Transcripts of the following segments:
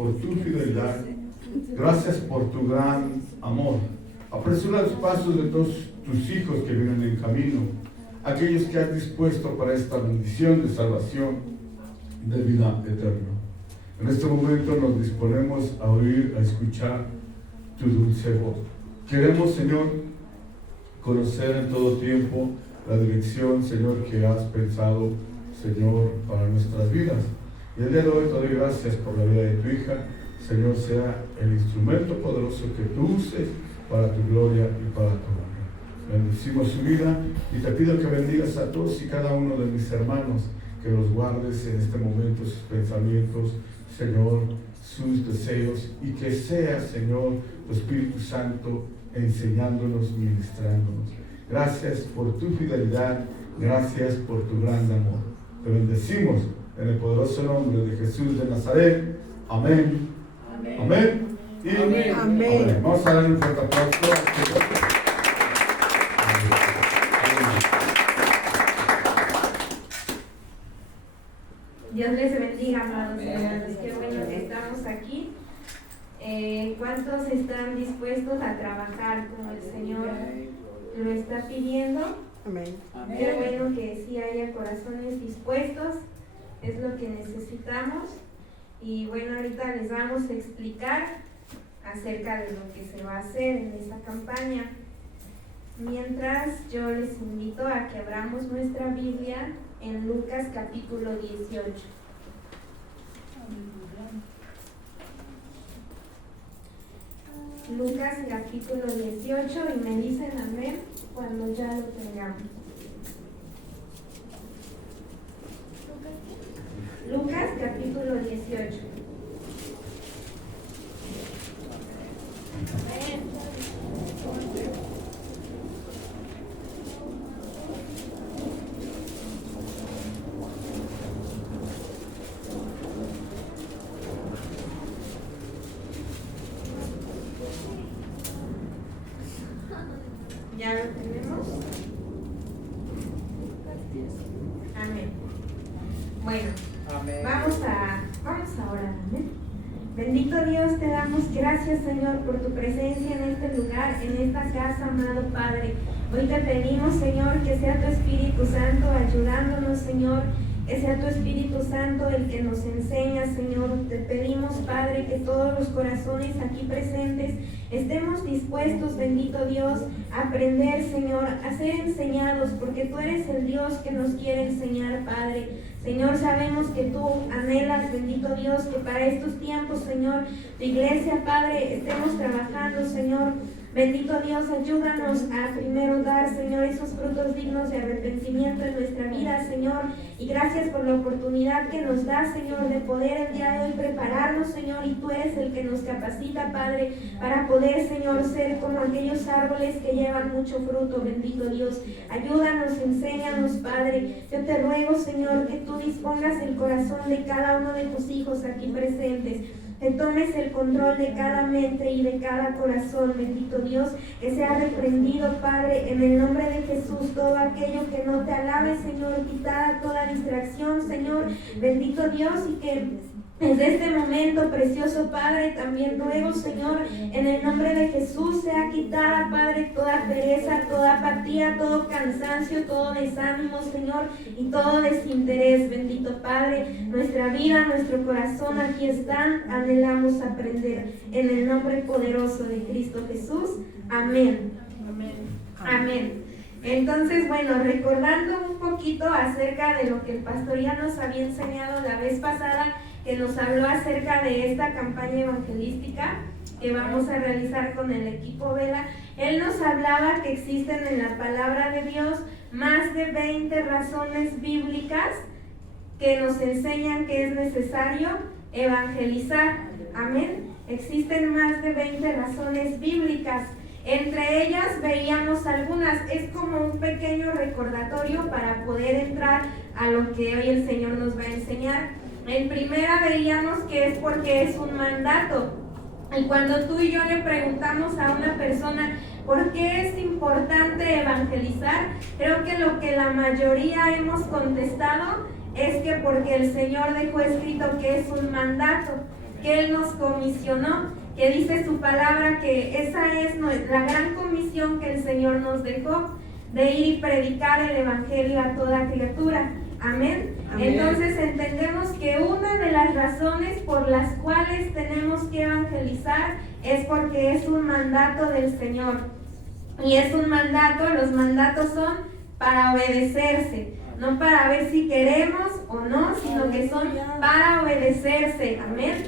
por tu fidelidad. Gracias por tu gran amor. Apresura los pasos de todos tus hijos que vienen en camino, aquellos que has dispuesto para esta bendición de salvación, de vida eterna. En este momento nos disponemos a oír, a escuchar tu dulce voz. Queremos, Señor, conocer en todo tiempo la dirección, Señor, que has pensado, Señor, para nuestras vidas. Y el día de hoy te doy gracias por la vida de tu hija. Señor, sea el instrumento poderoso que tú uses para tu gloria y para tu honra. Bendecimos su vida y te pido que bendigas a todos y cada uno de mis hermanos, que los guardes en este momento, sus pensamientos, Señor, sus deseos, y que sea, Señor, tu Espíritu Santo enseñándonos, ministrándonos. Gracias por tu fidelidad, gracias por tu gran amor. Te bendecimos en el poderoso nombre de Jesús de Nazaret. Amén. Amén. Amén. Y amén. Amén. Vamos a darle un fuerte aplauso. Dios les bendiga, amados hermanos. Qué bueno que estamos aquí. ¿Cuántos están dispuestos a trabajar como el Señor lo está pidiendo? Amén. Qué bueno que sí haya corazones dispuestos. Es lo que necesitamos. Y bueno, ahorita les vamos a explicar acerca de lo que se va a hacer en esta campaña. Mientras, yo les invito a que abramos nuestra Biblia en Lucas capítulo 18. Lucas capítulo 18, y me dicen amén cuando ya lo tengamos. Lucas capítulo 18. ¿Ya lo tenemos? Amén. Bueno, Amén. vamos a orar. Amén. Bendito Dios, te damos gracias, Señor, por tu presencia en este lugar, en esta casa, amado Padre. Hoy te pedimos, Señor, que sea tu Espíritu Santo ayudándonos, Señor, que sea tu Espíritu Santo el que nos enseña, Señor. Te pedimos, Padre, que todos los corazones aquí presentes estemos dispuestos, bendito Dios, a aprender, Señor, a ser enseñados, porque tú eres el Dios que nos quiere enseñar, Padre. Señor, sabemos que tú anhelas, bendito Dios, que para estos tiempos, Señor, tu iglesia, Padre, estemos trabajando, Señor. Bendito Dios, ayúdanos a primero dar, Señor, esos frutos dignos de arrepentimiento en nuestra vida, Señor. Y gracias por la oportunidad que nos da, Señor, de poder el día de hoy prepararnos, Señor. Y tú eres el que nos capacita, Padre, para poder, Señor, ser como aquellos árboles que llevan mucho fruto, bendito Dios. Ayúdanos, enséñanos, Padre. Yo te ruego, Señor, que tú dispongas el corazón de cada uno de tus hijos aquí presentes. Que tomes el control de cada mente y de cada corazón, bendito Dios, que sea reprendido, Padre, en el nombre de Jesús, todo aquello que no te alabe, Señor, quitada toda distracción, Señor, bendito Dios, y que desde este momento, precioso Padre, también ruego, Señor, en el nombre de Jesús, sea quitada, Padre, toda pereza, toda apatía, todo cansancio, todo desánimo, Señor, y todo desinterés, bendito Padre. Nuestra vida, nuestro corazón aquí están, anhelamos aprender. En el nombre poderoso de Cristo Jesús. Amén. Amén. Amén. Entonces, bueno, recordando un poquito acerca de lo que el pastor ya nos había enseñado la vez pasada, que nos habló acerca de esta campaña evangelística que vamos a realizar con el equipo Vela. Él nos hablaba que existen en la palabra de Dios más de 20 razones bíblicas que nos enseñan que es necesario evangelizar. Amén. Existen más de 20 razones bíblicas. Entre ellas veíamos algunas. Es como un pequeño recordatorio para poder entrar a lo que hoy el Señor nos va a enseñar. En primera veíamos que es porque es un mandato. Y cuando tú y yo le preguntamos a una persona ¿por qué es importante evangelizar? Creo que lo que la mayoría hemos contestado es que porque el Señor dejó escrito que es un mandato. que Él nos comisionó, que dice su palabra que esa es la gran comisión que el Señor nos dejó, de ir y predicar el Evangelio a toda criatura. Amén. Entonces entendemos que una de las razones por las cuales tenemos que evangelizar es porque es un mandato del Señor. Y es un mandato, los mandatos son para obedecerse, no para ver si queremos o no, sino que son para obedecerse. Amén.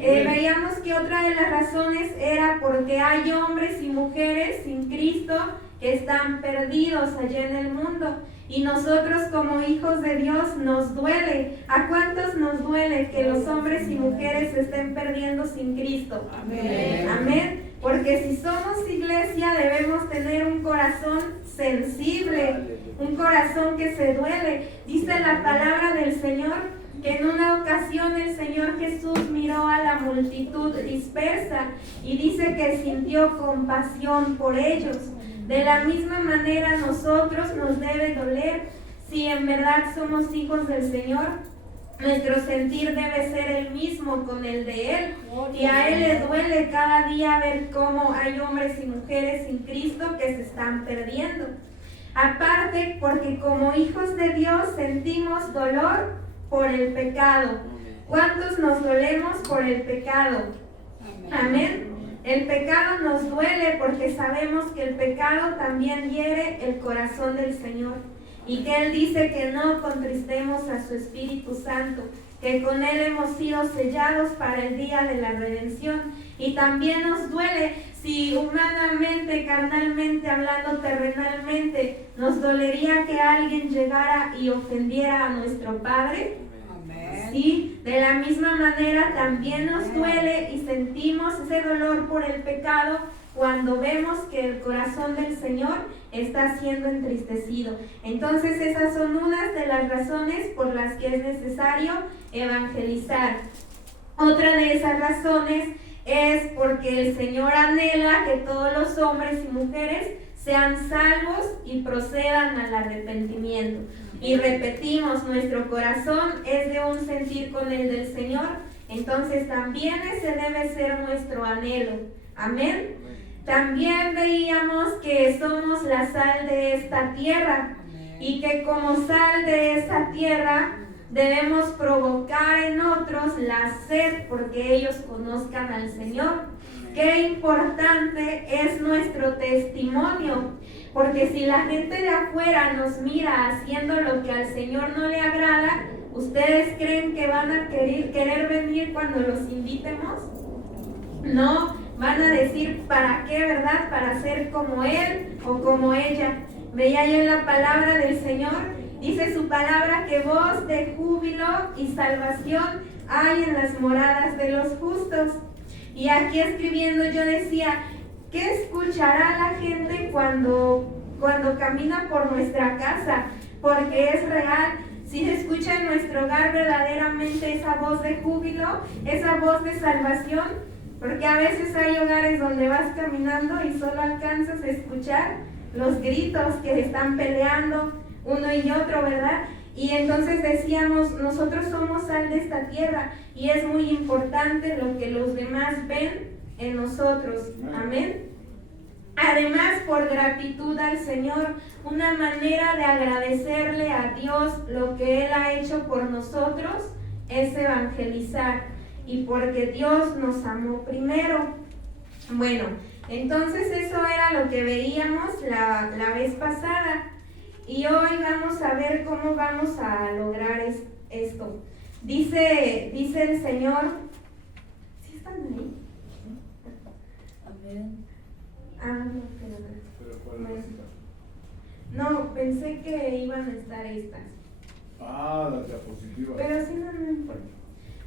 Veíamos que otra de las razones era porque hay hombres y mujeres sin Cristo que están perdidos allá en el mundo. Y nosotros como hijos de Dios nos duele. ¿A cuántos nos duele que los hombres y mujeres se estén perdiendo sin Cristo? Amén. Amén. Porque si somos iglesia debemos tener un corazón sensible, un corazón que se duele. Dice la palabra del Señor que en una ocasión el Señor Jesús miró a la multitud dispersa y dice que sintió compasión por ellos. De la misma manera a nosotros nos debe doler. Si en verdad somos hijos del Señor, nuestro sentir debe ser el mismo con el de Él. Y a Él le duele cada día ver cómo hay hombres y mujeres sin Cristo que se están perdiendo. Aparte, porque como hijos de Dios sentimos dolor por el pecado. ¿Cuántos nos dolemos por el pecado? Amén. El pecado nos duele porque sabemos que el pecado también hiere el corazón del Señor y que Él dice que no contristemos a su Espíritu Santo, que con Él hemos sido sellados para el día de la redención. Y también nos duele si humanamente, carnalmente, hablando terrenalmente, nos dolería que alguien llegara y ofendiera a nuestro Padre. Sí, de la misma manera también nos duele y sentimos ese dolor por el pecado cuando vemos que el corazón del Señor está siendo entristecido. Entonces esas son unas de las razones por las que es necesario evangelizar. Otra de esas razones es porque el Señor anhela que todos los hombres y mujeres sean salvos y procedan al arrepentimiento. Y repetimos, nuestro corazón es de un sentir con el del Señor, entonces también ese debe ser nuestro anhelo. Amén. También veíamos que somos la sal de esta tierra y que como sal de esta tierra debemos provocar en otros la sed porque ellos conozcan al Señor. Qué importante es nuestro testimonio, porque si la gente de afuera nos mira haciendo lo que al Señor no le agrada, ¿ustedes creen que van a querer venir cuando los invitemos? No, van a decir, ¿para qué, verdad? Para ser como Él o como ella. Veía yo en la palabra del Señor, dice su palabra que voz de júbilo y salvación hay en las moradas de los justos. Y aquí escribiendo yo decía, ¿qué escuchará la gente cuando camina por nuestra casa? Porque es real. Si se escucha en nuestro hogar verdaderamente esa voz de júbilo, esa voz de salvación, porque a veces hay hogares donde vas caminando y solo alcanzas a escuchar los gritos que están peleando uno y otro, ¿verdad? Y entonces decíamos, nosotros somos sal de esta tierra y es muy importante lo que los demás ven en nosotros. Amén. Además, por gratitud al Señor, una manera de agradecerle a Dios lo que Él ha hecho por nosotros es evangelizar. Y porque Dios nos amó primero. Bueno, entonces eso era lo que veíamos la vez pasada. Y hoy vamos a ver cómo vamos a lograr esto. Dice el Señor. ¿Sí están ahí? Amén. No, pensé que iban a estar estas. Las diapositivas. Pero sí, no.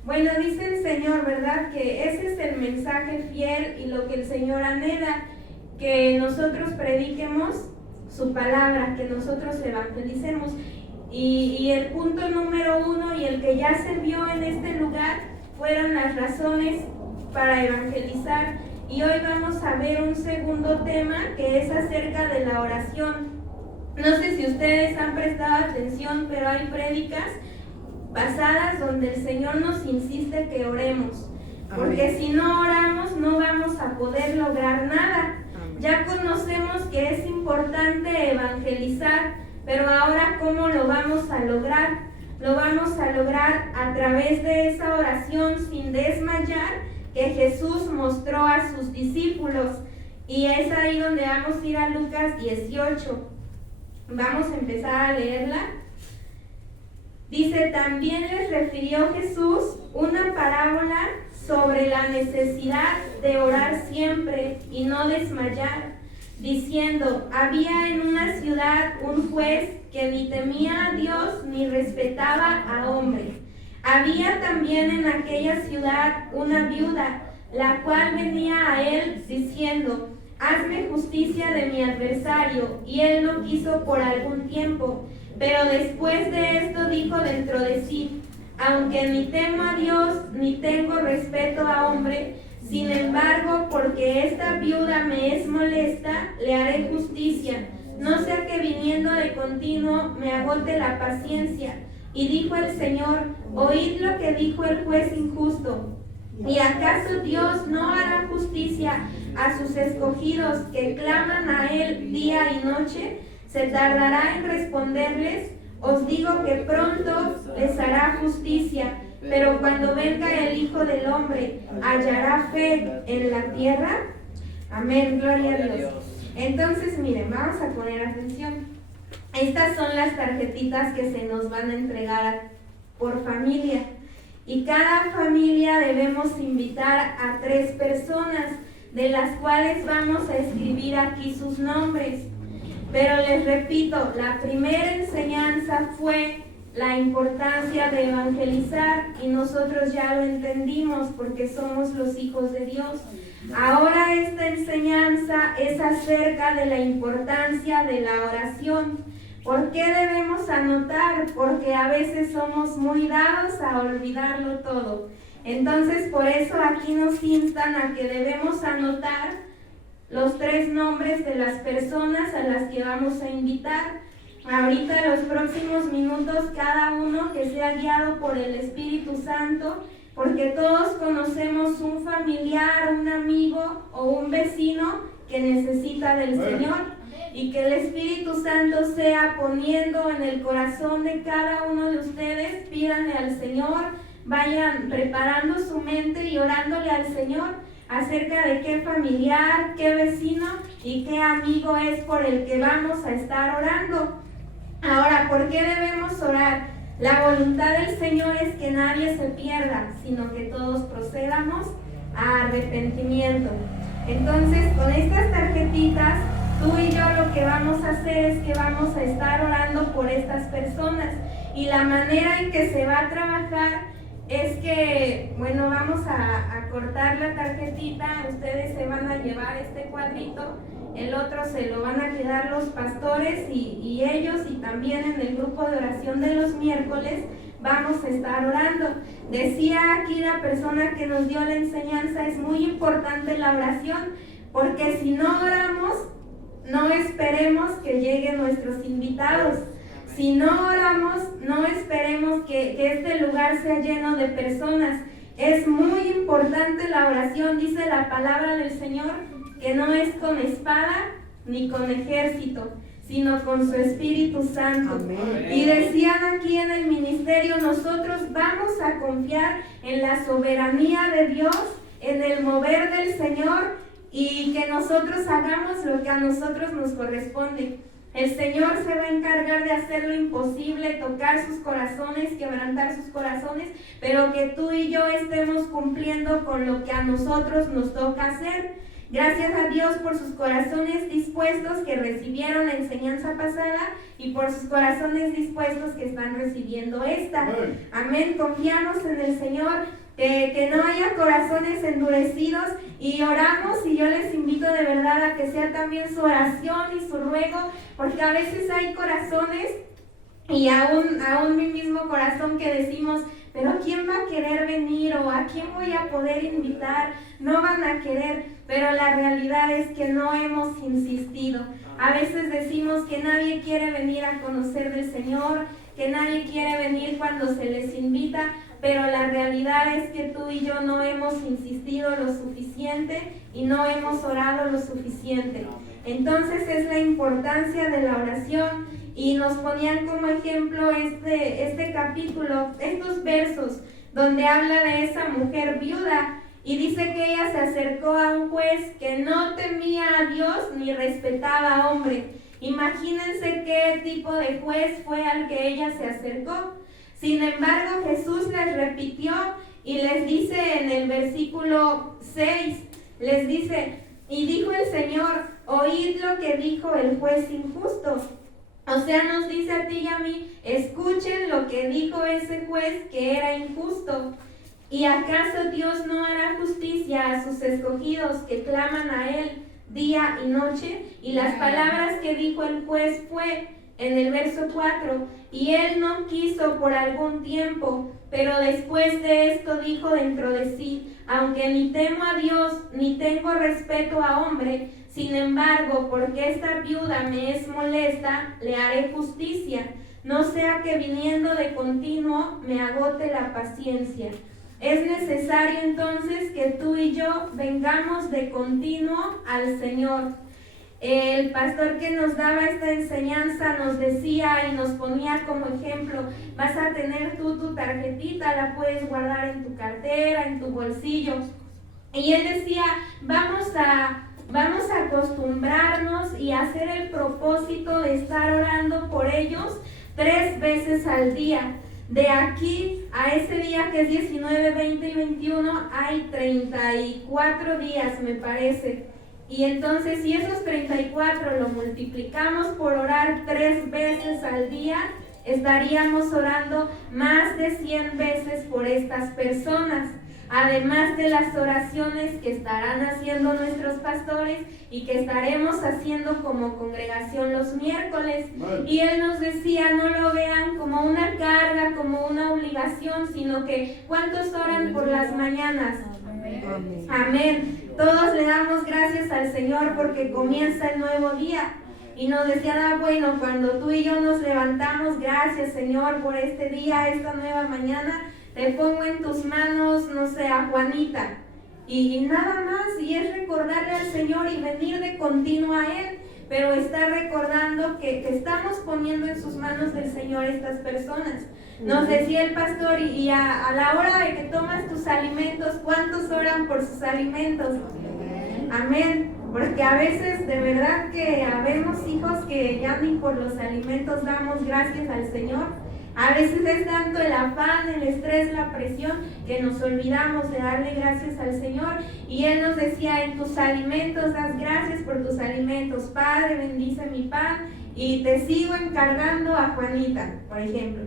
Bueno, dice el Señor, ¿verdad? Que ese es el mensaje fiel y lo que el Señor anhela, que nosotros prediquemos su palabra, que nosotros evangelicemos. Y el punto número 1 y el que ya se vio en este lugar fueron las razones para evangelizar. Y hoy vamos a ver un segundo tema que es acerca de la oración. No sé si ustedes han prestado atención, pero hay prédicas pasadas donde el Señor nos insiste que oremos. porque si no oramos no vamos a poder lograr nada. Ya conocemos que es importante evangelizar, pero ahora ¿cómo lo vamos a lograr? Lo vamos a lograr a través de esa oración sin desmayar que Jesús mostró a sus discípulos. Y es ahí donde vamos a ir a Lucas 18. Vamos a empezar a leerla. Dice, también les refirió Jesús una parábola sobre la necesidad de orar siempre y no desmayar, diciendo, había en una ciudad un juez que ni temía a Dios ni respetaba a hombre. Había también en aquella ciudad una viuda, la cual venía a él diciendo, hazme justicia de mi adversario, y él no quiso por algún tiempo, pero después de esto dijo dentro de sí, aunque ni temo a Dios ni tengo respeto a hombre, sin embargo, porque esta viuda me es molesta, le haré justicia, no sea que viniendo de continuo me agote la paciencia. Y dijo el Señor, oíd lo que dijo el juez injusto. ¿Y acaso Dios no hará justicia a sus escogidos que claman a Él día y noche? ¿Se tardará en responderles? Os digo que pronto les hará justicia, pero cuando venga el Hijo del Hombre, ¿hallará fe en la tierra? Amén, gloria a Dios. Entonces, miren, vamos a poner atención. Estas son las tarjetitas que se nos van a entregar por familia. Y cada familia debemos invitar a 3 personas, de las cuales vamos a escribir aquí sus nombres. Pero les repito, la primera enseñanza fue la importancia de evangelizar y nosotros ya lo entendimos porque somos los hijos de Dios. Ahora esta enseñanza es acerca de la importancia de la oración. ¿Por qué debemos anotar? Porque a veces somos muy dados a olvidarlo todo. Entonces, por eso aquí nos instan a que debemos anotar los 3 nombres de las personas a las que vamos a invitar. Ahorita, en los próximos minutos, cada uno que sea guiado por el Espíritu Santo, porque todos conocemos un familiar, un amigo o un vecino que necesita del Señor. Y que el Espíritu Santo sea poniendo en el corazón de cada uno de ustedes, pídanle al Señor, vayan preparando su mente y orándole al Señor acerca de qué familiar, qué vecino y qué amigo es por el que vamos a estar orando. Ahora, ¿por qué debemos orar? La voluntad del Señor es que nadie se pierda, sino que todos procedamos a arrepentimiento. Entonces, con estas tarjetitas, tú y yo lo que vamos a hacer es que vamos a estar orando por estas personas. Y la manera en que se va a trabajar es que, bueno, vamos a cortar la tarjetita, ustedes se van a llevar este cuadrito, el otro se lo van a quedar los pastores y ellos, y también en el grupo de oración de los miércoles vamos a estar orando. Decía aquí la persona que nos dio la enseñanza, es muy importante la oración, porque si no oramos, no esperemos que lleguen nuestros invitados. Si no oramos, no esperemos que este lugar sea lleno de personas. Es muy importante la oración, dice la palabra del Señor, que no es con espada ni con ejército, sino con su Espíritu Santo. Amén. Y decían aquí en el ministerio, nosotros vamos a confiar en la soberanía de Dios, en el mover del Señor, y que nosotros hagamos lo que a nosotros nos corresponde. El Señor se va a encargar de hacer lo imposible, tocar sus corazones, quebrantar sus corazones, pero que tú y yo estemos cumpliendo con lo que a nosotros nos toca hacer. Gracias a Dios por sus corazones dispuestos que recibieron la enseñanza pasada y por sus corazones dispuestos que están recibiendo esta. Amén. Confiamos en el Señor. Que no haya corazones endurecidos, y oramos, y yo les invito de verdad a que sea también su oración y su ruego, porque a veces hay corazones, y aún mi mismo corazón, que decimos, pero ¿quién va a querer venir? ¿O a quién voy a poder invitar? No van a querer, pero la realidad es que no hemos insistido. A veces decimos que nadie quiere venir a conocer del Señor, que nadie quiere venir cuando se les invita. pero la realidad es que tú y yo no hemos insistido lo suficiente y no hemos orado lo suficiente. Entonces es la importancia de la oración, y nos ponían como ejemplo este capítulo, estos versos donde habla de esa mujer viuda, y dice que ella se acercó a un juez que no temía a Dios ni respetaba a hombre. Imagínense qué tipo de juez fue al que ella se acercó. Sin embargo, Jesús les repitió y les dice en el versículo 6, les dice: y dijo el Señor, oíd lo que dijo el juez injusto. O sea, nos dice a ti y a mí, escuchen lo que dijo ese juez que era injusto. ¿Y acaso Dios no hará justicia a sus escogidos que claman a Él día y noche? Y las palabras que dijo el juez fue, en el verso 4, y Él no quiso por algún tiempo, pero después de esto dijo dentro de sí, aunque ni temo a Dios, ni tengo respeto a hombre, sin embargo, porque esta viuda me es molesta, le haré justicia, no sea que viniendo de continuo me agote la paciencia. Es necesario entonces que tú y yo vengamos de continuo al Señor. El pastor que nos daba esta enseñanza nos decía y nos ponía como ejemplo, vas a tener tú tu tarjetita, la puedes guardar en tu cartera, en tu bolsillo. Y él decía, vamos a acostumbrarnos y hacer el propósito de estar orando por ellos 3 veces al día. De aquí a ese día que es 19, 20 y 21 hay 34 días, me parece. Y entonces si esos 34 lo multiplicamos por orar 3 veces al día, estaríamos orando más de 100 veces por estas personas. Además de las oraciones que estarán haciendo nuestros pastores y que estaremos haciendo como congregación los miércoles. Y él nos decía, no lo vean como una carga, como una obligación, sino que ¿cuántos oran por las mañanas? Amén. Amén. Todos le damos gracias al Señor porque comienza el nuevo día. Y nos decían, bueno, cuando tú y yo nos levantamos, gracias Señor por este día, esta nueva mañana, te pongo en tus manos, no sé, a Juanita. Y nada más, y es recordarle al Señor y venir de continuo a Él, pero estar recordando que estamos poniendo en sus manos del Señor estas personas. Nos decía el pastor, y a la hora de que tomas tus alimentos, ¿cuántos oran por sus alimentos? Amén. Porque a veces de verdad que habemos hijos que ya ni por los alimentos damos gracias al Señor. A veces es tanto el afán, el estrés, la presión, que nos olvidamos de darle gracias al Señor. Y Él nos decía, en tus alimentos, das gracias por tus alimentos. Padre, bendice mi pan y te sigo encargando a Juanita, por ejemplo.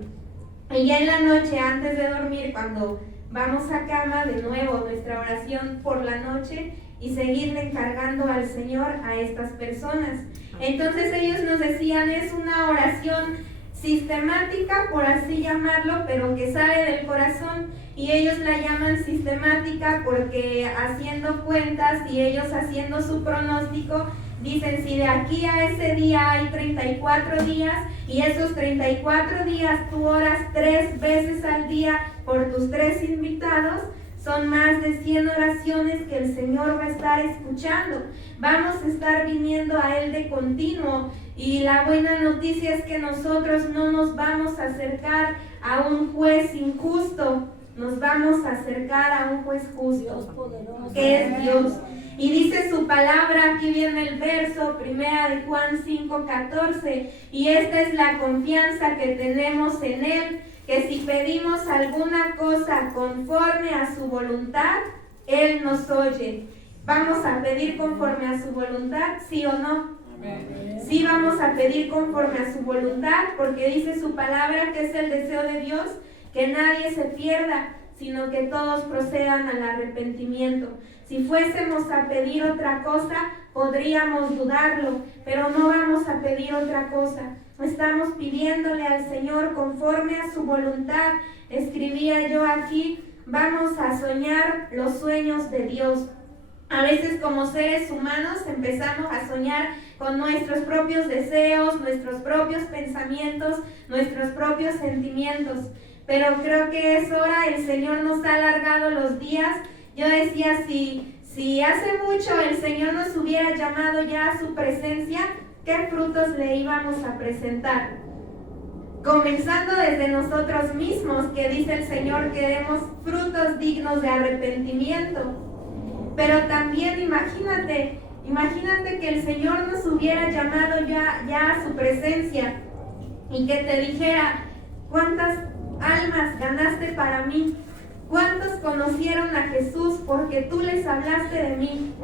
Y ya en la noche, antes de dormir, cuando vamos a cama, de nuevo nuestra oración por la noche y seguirle encargando al Señor a estas personas. Entonces ellos nos decían, es una oración sistemática, por así llamarlo, pero que sale del corazón, y ellos la llaman sistemática porque haciendo cuentas y ellos haciendo su pronóstico, dicen, si de aquí a ese día hay 34 días y esos 34 días tú oras 3 veces al día por tus 3 invitados, son más de 100 oraciones que el Señor va a estar escuchando. Vamos a estar viniendo a Él de continuo. Y la buena noticia es que nosotros no nos vamos a acercar a un juez injusto, nos vamos a acercar a un juez justo, que es Dios. Y dice su palabra, aquí viene el verso, 1 de Juan 5:14, y esta es la confianza que tenemos en Él, que si pedimos alguna cosa conforme a su voluntad, Él nos oye. ¿Vamos a pedir conforme a su voluntad, sí o no? Sí, vamos a pedir conforme a su voluntad, porque dice su palabra que es el deseo de Dios, que nadie se pierda, sino que todos procedan al arrepentimiento. Si fuésemos a pedir otra cosa, podríamos dudarlo, pero no vamos a pedir otra cosa. Estamos pidiéndole al Señor conforme a su voluntad. Escribía yo aquí, vamos a soñar los sueños de Dios. A veces como seres humanos empezamos a soñar con nuestros propios deseos, nuestros propios pensamientos, nuestros propios sentimientos. pero creo que es hora, el Señor nos ha alargado los días. Yo decía, si hace mucho el Señor nos hubiera llamado ya a su presencia, ¿qué frutos le íbamos a presentar? Comenzando desde nosotros mismos, que dice el Señor que demos frutos dignos de arrepentimiento. Pero también imagínate que el Señor nos hubiera llamado ya a su presencia y que te dijera, ¿cuántas almas ganaste para mí? ¿Cuántos conocieron a Jesús porque tú les hablaste de mí?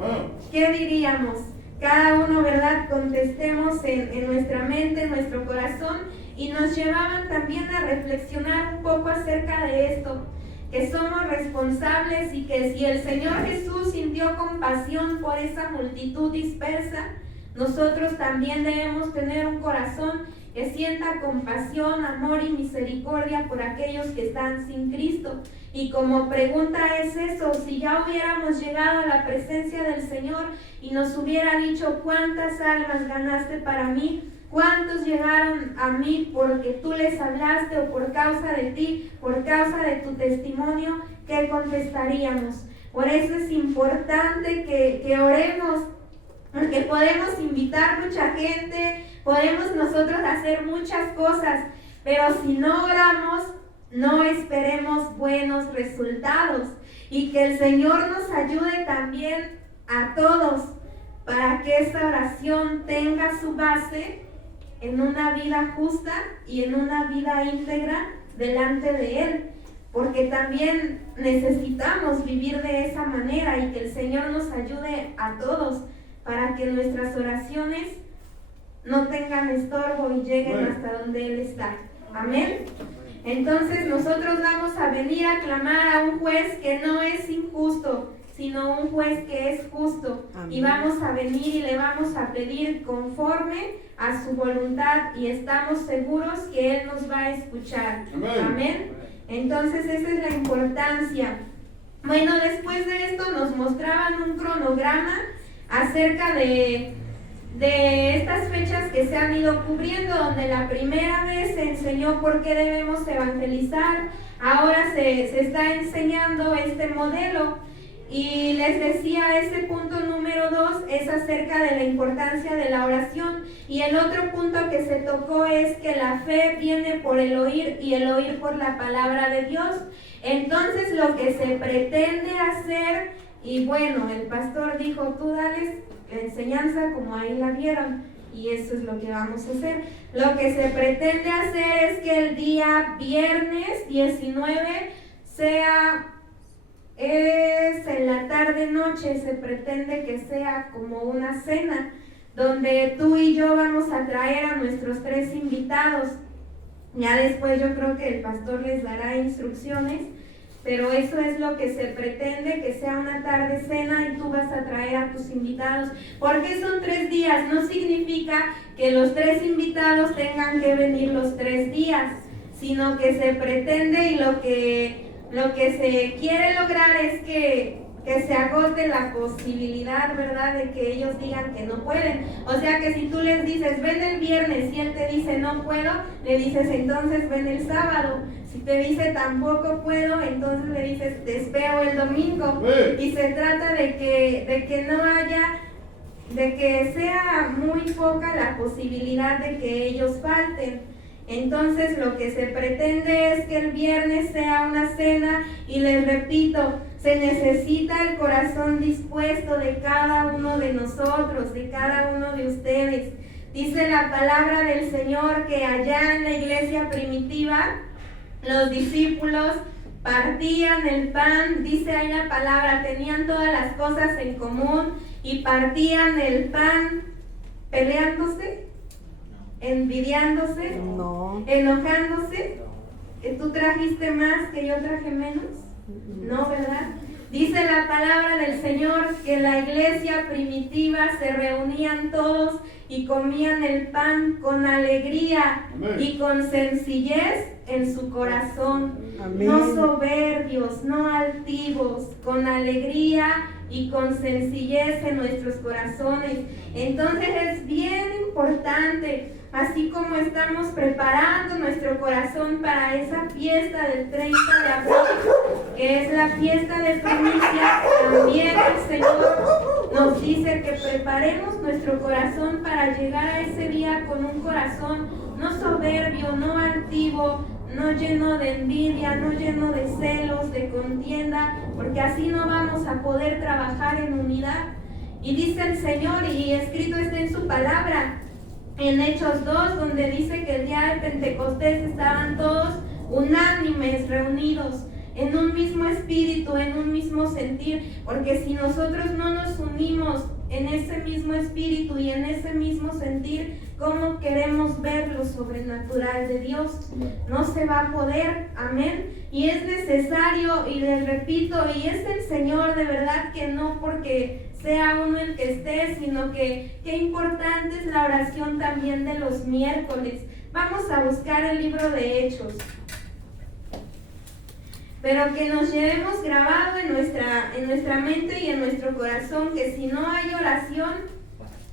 ¿Qué diríamos? Cada uno, ¿verdad? Contestemos en nuestra mente, en nuestro corazón, y nos llevaban también a reflexionar un poco acerca de esto, que somos responsables y que si el Señor Jesús sintió compasión por esa multitud dispersa, nosotros también debemos tener un corazón que sienta compasión, amor y misericordia por aquellos que están sin Cristo. Y como pregunta es eso, si ya hubiéramos llegado a la presencia del Señor y nos hubiera dicho, ¿cuántas almas ganaste para mí? ¿Cuántos llegaron a mí porque tú les hablaste o por causa de ti, por causa de tu testimonio? ¿Qué contestaríamos? Por eso es importante que oremos, porque podemos invitar mucha gente, podemos nosotros hacer muchas cosas, pero si no oramos, no esperemos buenos resultados. Y que el Señor nos ayude también a todos para que esta oración tenga su base en una vida justa y en una vida íntegra delante de Él, porque también necesitamos vivir de esa manera y que el Señor nos ayude a todos para que nuestras oraciones no tengan estorbo y lleguen hasta donde Él está. Amén. Entonces nosotros vamos a venir a clamar a un juez que no es injusto, sino un juez que es justo. Amén. Y vamos a venir y le vamos a pedir conforme a su voluntad y estamos seguros que Él nos va a escuchar. Amén. Amén. Entonces esa es la importancia. Bueno, después de esto nos mostraban un cronograma acerca de estas fechas que se han ido cubriendo, donde la primera vez se enseñó por qué debemos evangelizar, ahora se está enseñando este modelo. Y les decía, ese punto número 2 es acerca de la importancia de la oración. Y el otro punto que se tocó es que la fe viene por el oír y el oír por la palabra de Dios. Entonces lo que se pretende hacer, y bueno, el pastor dijo, tú dales la enseñanza como ahí la vieron. Y eso es lo que vamos a hacer. Lo que se pretende hacer es que el día viernes 19 es en la tarde-noche, se pretende que sea como una cena, donde tú y yo vamos a traer a nuestros 3 invitados. Ya después yo creo que el pastor les dará instrucciones, pero eso es lo que se pretende, que sea una tarde cena y tú vas a traer a tus invitados. ¿Por qué son 3 días? No significa que los 3 invitados tengan que venir los 3 días, sino que se pretende y lo que se quiere lograr es que se agote la posibilidad, ¿verdad?, de que ellos digan que no pueden. O sea que si tú les dices, ven el viernes, y él te dice, no puedo, le dices, entonces ven el sábado. Si te dice, tampoco puedo, entonces le dices, te espero el domingo. Y se trata de que no haya, de que sea muy poca la posibilidad de que ellos falten. Entonces lo que se pretende es que el viernes sea una cena y les repito, se necesita el corazón dispuesto de cada uno de nosotros, de cada uno de ustedes. Dice la palabra del Señor que allá en la iglesia primitiva los discípulos partían el pan, dice ahí la palabra, tenían todas las cosas en común y partían el pan peleándose, envidiándose, no, enojándose, que tú trajiste más, que yo traje menos, no, ¿verdad? Dice la palabra del Señor que en la iglesia primitiva se reunían todos y comían el pan con alegría. Amén. Y con sencillez en su corazón. Amén. No soberbios, no altivos, con alegría y con sencillez en nuestros corazones. Entonces es bien importante, así como estamos preparando nuestro corazón para esa fiesta del 30 de abril, que es la fiesta de primicias, también el Señor nos dice que preparemos nuestro corazón para llegar a ese día con un corazón no soberbio, no altivo, no lleno de envidia, no lleno de celos, de contienda, porque así no vamos a poder trabajar en unidad. Y dice el Señor, y escrito está en su palabra, en Hechos 2, donde dice que el día de Pentecostés estaban todos unánimes, reunidos en un mismo espíritu, en un mismo sentir, porque si nosotros no nos unimos en ese mismo espíritu y en ese mismo sentir, ¿cómo queremos ver lo sobrenatural de Dios? No se va a poder, amén. Y es necesario, y les repito, y es el Señor de verdad, que no porque sea uno el que esté, sino que qué importante es la oración también de los miércoles. Vamos a buscar el libro de Hechos, pero que nos llevemos grabado en nuestra mente y en nuestro corazón que si no hay oración,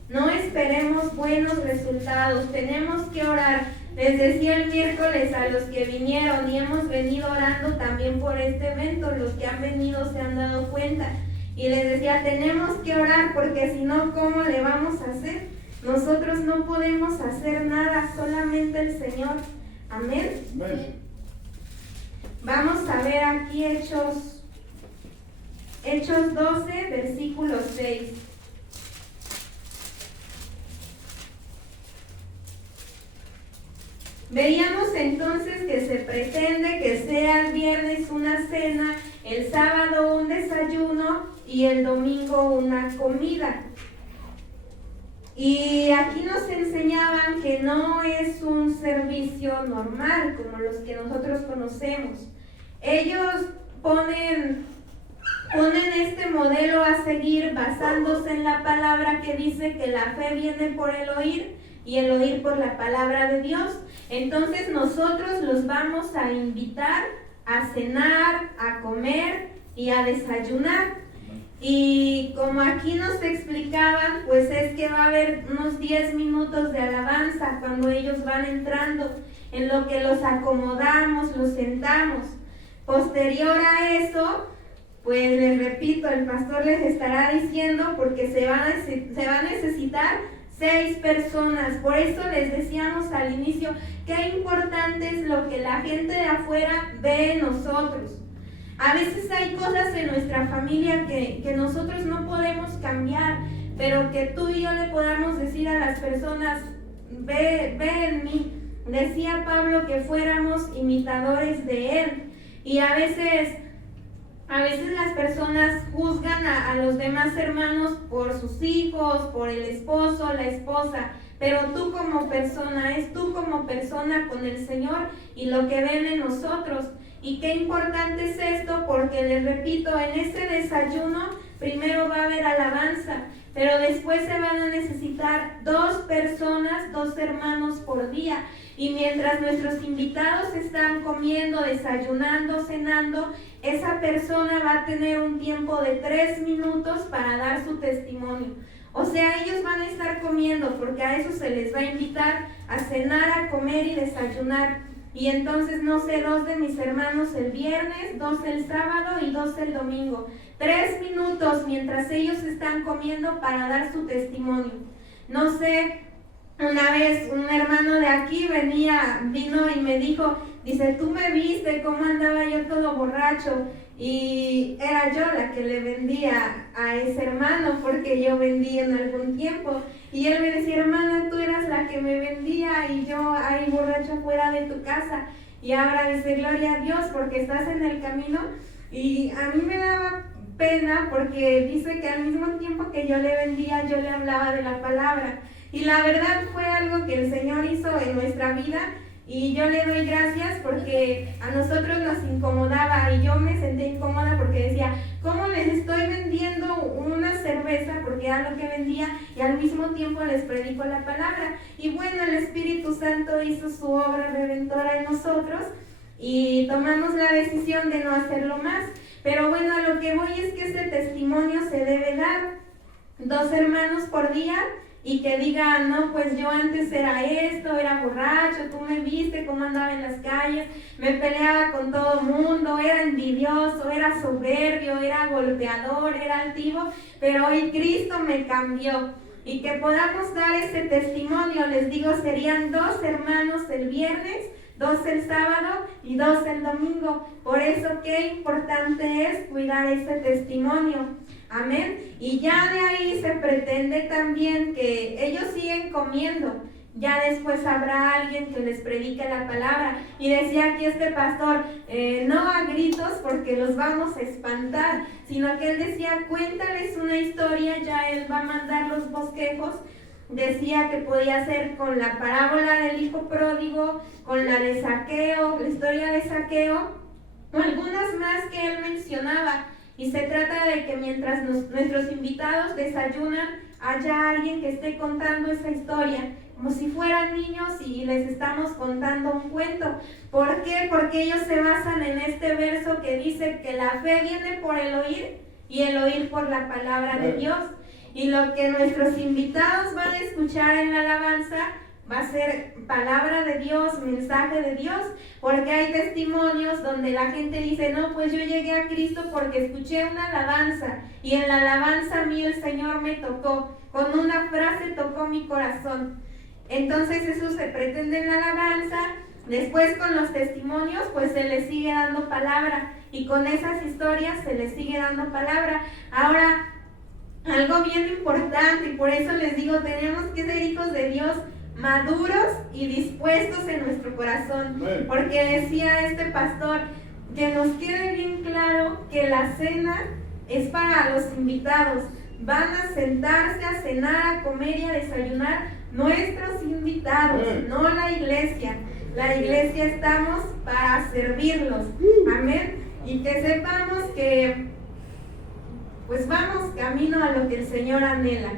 no esperemos buenos resultados. Tenemos que orar. Les decía el miércoles a los que vinieron, y hemos venido orando también por este evento, los que han venido se han dado cuenta, y les decía, tenemos que orar, porque si no, ¿cómo le vamos a hacer? Nosotros no podemos hacer nada, solamente el Señor. Amén. Vamos a ver aquí Hechos 12, versículo 6. Veíamos entonces que se pretende que sea el viernes una cena, el sábado un desayuno y el domingo una comida. Y aquí nos enseñaban que no es un servicio normal como los que nosotros conocemos. Ellos ponen este modelo a seguir basándose en la palabra que dice que la fe viene por el oír y el oír por la palabra de Dios. Entonces nosotros los vamos a invitar a cenar, a comer y a desayunar. Y como aquí nos explicaban, pues es que va a haber unos 10 minutos de alabanza cuando ellos van entrando, en lo que los acomodamos, los sentamos. Posterior a eso, pues les repito, el pastor les estará diciendo, porque se va a necesitar 6 personas. Por eso les decíamos al inicio, qué importante es lo que la gente de afuera ve en nosotros. A veces hay cosas en nuestra familia que nosotros no podemos cambiar, pero que tú y yo le podamos decir a las personas, ve en mí. Decía Pablo que fuéramos imitadores de él. Y a veces las personas juzgan a los demás hermanos por sus hijos, por el esposo, la esposa, pero tú como persona, es tú como persona con el Señor y lo que ven en nosotros. Y qué importante es esto, porque les repito, en este desayuno primero va a haber alabanza, pero después se van a necesitar 2 personas, 2 hermanos por día. Y mientras nuestros invitados están comiendo, desayunando, cenando, esa persona va a tener un tiempo de 3 minutos para dar su testimonio. O sea, ellos van a estar comiendo, porque a eso se les va a invitar a cenar, a comer y desayunar. Y entonces, no sé, 2 de mis hermanos el viernes, 2 el sábado y 2 el domingo. 3 minutos mientras ellos están comiendo para dar su testimonio. No sé, una vez un hermano de aquí vino y me dijo, dice, tú me viste cómo andaba yo todo borracho. Y era yo la que le vendía a ese hermano, porque yo vendí en algún tiempo. Y él me decía, hermana, tú eras la que me vendía y yo ahí borracho fuera de tu casa. Y ahora dice, gloria a Dios, porque estás en el camino. Y a mí me daba pena, porque dice que al mismo tiempo que yo le vendía, yo le hablaba de la palabra. Y la verdad fue algo que el Señor hizo en nuestra vida. Y yo le doy gracias, porque a nosotros nos incomodaba y yo me senté incómoda porque decía, ¿cómo les estoy vendiendo una cerveza? Porque era lo que vendía, y al mismo tiempo les predico la palabra. Y bueno, el Espíritu Santo hizo su obra redentora en nosotros, y tomamos la decisión de no hacerlo más. Pero bueno, a lo que voy es que este testimonio se debe dar. 2 hermanos por día, y que digan, no, pues yo antes era esto, era borracho, tú me viste cómo andaba en las calles, me peleaba con todo el mundo, era envidioso, era soberbio, era golpeador, era altivo, pero hoy Cristo me cambió. Y que podamos dar ese testimonio, les digo, serían 2 hermanos el viernes, 2 el sábado y 2 el domingo. Por eso qué importante es cuidar ese testimonio. Amén. Y ya de ahí se pretende también que ellos siguen comiendo. Ya después habrá alguien que les predique la palabra. Y decía aquí este pastor, no a gritos porque los vamos a espantar, sino que él decía, cuéntales una historia, ya él va a mandar los bosquejos. Decía que podía ser con la parábola del hijo pródigo, con la de Zaqueo, la historia de Zaqueo, o algunas más que él mencionaba. Y se trata de que mientras nuestros invitados desayunan, haya alguien que esté contando esa historia, como si fueran niños y les estamos contando un cuento. ¿Por qué? Porque ellos se basan en este verso que dice que la fe viene por el oír y el oír por la palabra de Dios. Y lo que nuestros invitados van a escuchar en la alabanza va a ser palabra de Dios, mensaje de Dios, porque hay testimonios donde la gente dice, no, pues yo llegué a Cristo porque escuché una alabanza, y en la alabanza a mí el Señor me tocó, con una frase tocó mi corazón. Entonces eso se pretende en la alabanza. Después con los testimonios pues se les sigue dando palabra, y con esas historias se les sigue dando palabra. Ahora, algo bien importante, y por eso les digo, tenemos que ser hijos de Dios, maduros y dispuestos en nuestro corazón, porque decía este pastor, que nos quede bien claro que la cena es para los invitados. Van a sentarse a cenar, a comer y a desayunar nuestros invitados, no la iglesia. La iglesia estamos para servirlos, amén. Y que sepamos que pues vamos camino a lo que el Señor anhela.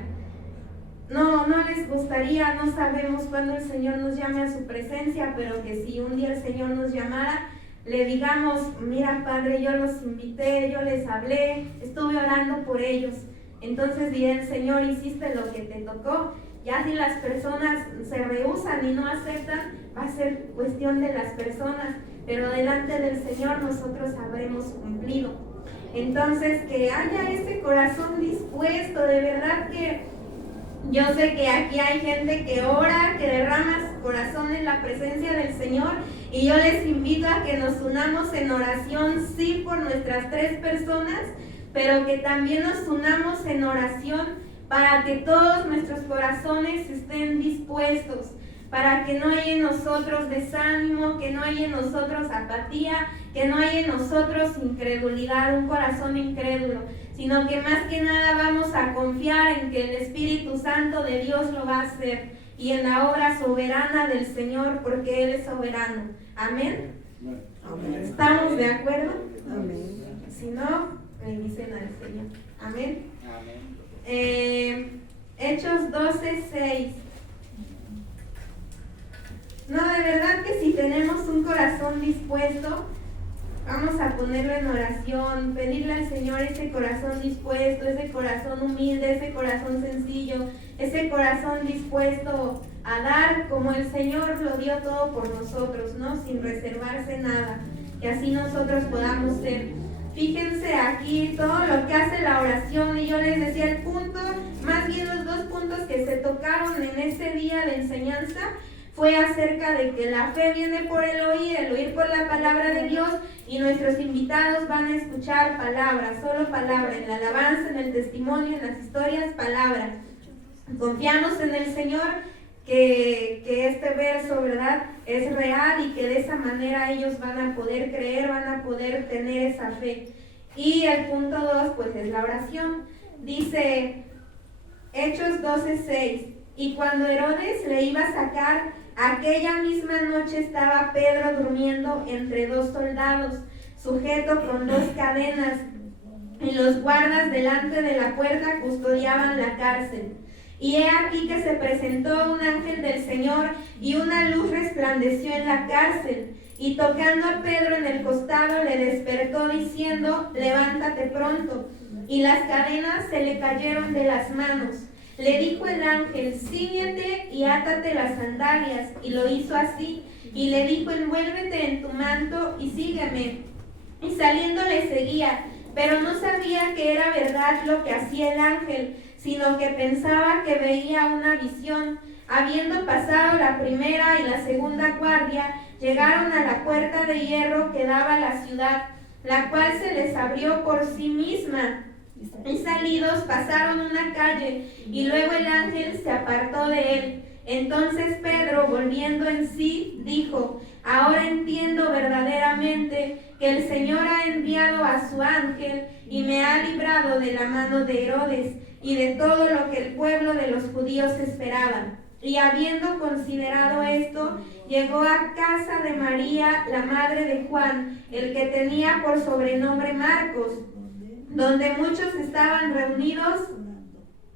No les gustaría, no sabemos cuándo el Señor nos llame a su presencia, pero que si un día el Señor nos llamara, le digamos, mira Padre, yo los invité, yo les hablé, estuve orando por ellos. Entonces diré, el Señor, hiciste lo que te tocó. Ya si las personas se rehúsan y no aceptan, va a ser cuestión de las personas, pero delante del Señor nosotros habremos cumplido. Entonces, que haya ese corazón dispuesto, de verdad que yo sé que aquí hay gente que ora, que derrama su corazón en la presencia del Señor, y yo les invito a que nos unamos en oración, sí, por nuestras 3 personas, pero que también nos unamos en oración para que todos nuestros corazones estén dispuestos, para que no haya en nosotros desánimo, que no haya en nosotros apatía, que no haya en nosotros incredulidad, un corazón incrédulo, sino que más que nada vamos a confiar en que el Espíritu Santo de Dios lo va a hacer, y en la obra soberana del Señor, porque Él es soberano. Amén. Amén. ¿Estamos de acuerdo? Amén. Si no, bendicen al Señor. Amén. Amén. Hechos 12:6. No, de verdad que si tenemos un corazón dispuesto, vamos a ponerlo en oración, pedirle al Señor ese corazón dispuesto, ese corazón humilde, ese corazón sencillo, ese corazón dispuesto a dar como el Señor lo dio todo por nosotros, ¿no? Sin reservarse nada, que así nosotros podamos ser. Fíjense aquí todo lo que hace la oración, y yo les decía el punto, más bien los 2 puntos que se tocaron en ese día de enseñanza, fue acerca de que la fe viene por el oír por la palabra de Dios, y nuestros invitados van a escuchar palabra, solo palabra, en la alabanza, en el testimonio, en las historias, palabra. Confiamos en el Señor que este verso, ¿verdad?, es real, y que de esa manera ellos van a poder creer, van a poder tener esa fe. Y el punto 2, pues es la oración. Dice Hechos 12:6, y cuando Herodes le iba a sacar, aquella misma noche estaba Pedro durmiendo entre 2 soldados, sujeto con 2 cadenas, y los guardas delante de la puerta custodiaban la cárcel. Y he aquí que se presentó un ángel del Señor, y una luz resplandeció en la cárcel, y tocando a Pedro en el costado le despertó diciendo: levántate pronto. Y las cadenas se le cayeron de las manos. Le dijo el ángel: cíñete y átate las sandalias. Y lo hizo así. Y le dijo: envuélvete en tu manto y sígueme. Y saliendo le seguía, pero no sabía que era verdad lo que hacía el ángel, sino que pensaba que veía una visión. Habiendo pasado la primera y la segunda guardia, llegaron a la puerta de hierro que daba a la ciudad, la cual se les abrió por sí misma. Y salidos pasaron una calle, y luego el ángel se apartó de él. Entonces Pedro, volviendo en sí, dijo: ahora entiendo verdaderamente que el Señor ha enviado a su ángel y me ha librado de la mano de Herodes y de todo lo que el pueblo de los judíos esperaba. Y habiendo considerado esto, llegó a casa de María, la madre de Juan, el que tenía por sobrenombre Marcos, donde muchos estaban reunidos.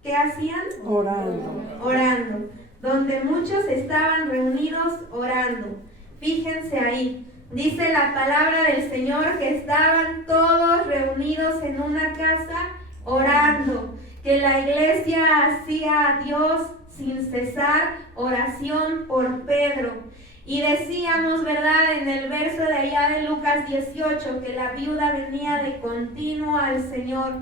¿Qué hacían? Orando. Donde muchos estaban reunidos orando. Fíjense ahí, dice la palabra del Señor que estaban todos reunidos en una casa orando, que la iglesia hacía a Dios sin cesar oración por Pedro. Y decíamos, ¿verdad?, en el verso de allá de Lucas 18, que la viuda venía de continuo al Señor.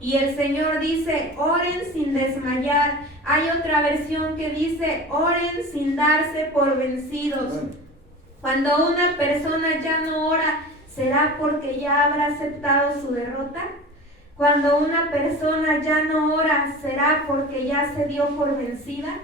Y el Señor dice: oren sin desmayar. Hay otra versión que dice: oren sin darse por vencidos. Cuando una persona ya no ora, ¿será porque ya habrá aceptado su derrota? Cuando una persona ya no ora, ¿será porque ya se dio por vencida?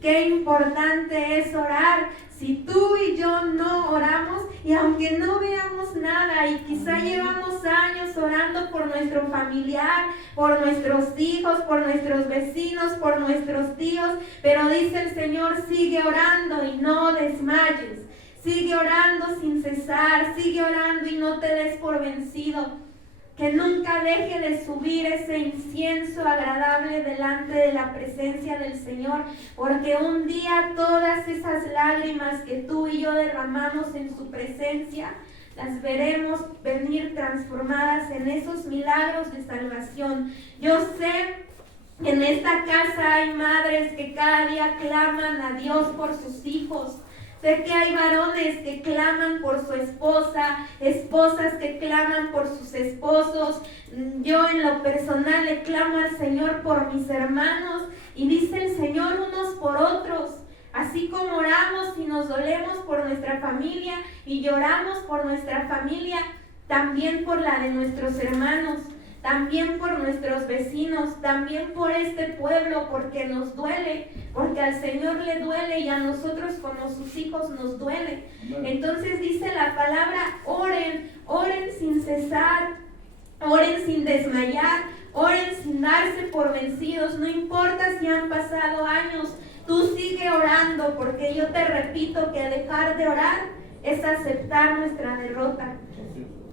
Qué importante es orar. Si tú y yo no oramos, y aunque no veamos nada, y quizá llevamos años orando por nuestro familiar, por nuestros hijos, por nuestros vecinos, por nuestros tíos, pero dice el Señor: sigue orando y no desmayes. Sigue orando sin cesar, sigue orando y no te des por vencido. Que nunca deje de subir ese incienso agradable delante de la presencia del Señor, porque un día todas esas lágrimas que tú y yo derramamos en su presencia, las veremos venir transformadas en esos milagros de salvación. Yo sé que en esta casa hay madres que cada día claman a Dios por sus hijos. Sé que hay varones que claman por su esposa, esposas que claman por sus esposos. Yo en lo personal le clamo al Señor por mis hermanos, y dice el Señor: unos por otros. Así como oramos y nos dolemos por nuestra familia y lloramos por nuestra familia, también por la de nuestros hermanos, también por nuestros vecinos, también por este pueblo, porque nos duele, porque al Señor le duele y a nosotros como sus hijos nos duele. Entonces dice la palabra: oren, oren sin cesar, oren sin desmayar, oren sin darse por vencidos. No importa si han pasado años, tú sigue orando, porque yo te repito que dejar de orar es aceptar nuestra derrota.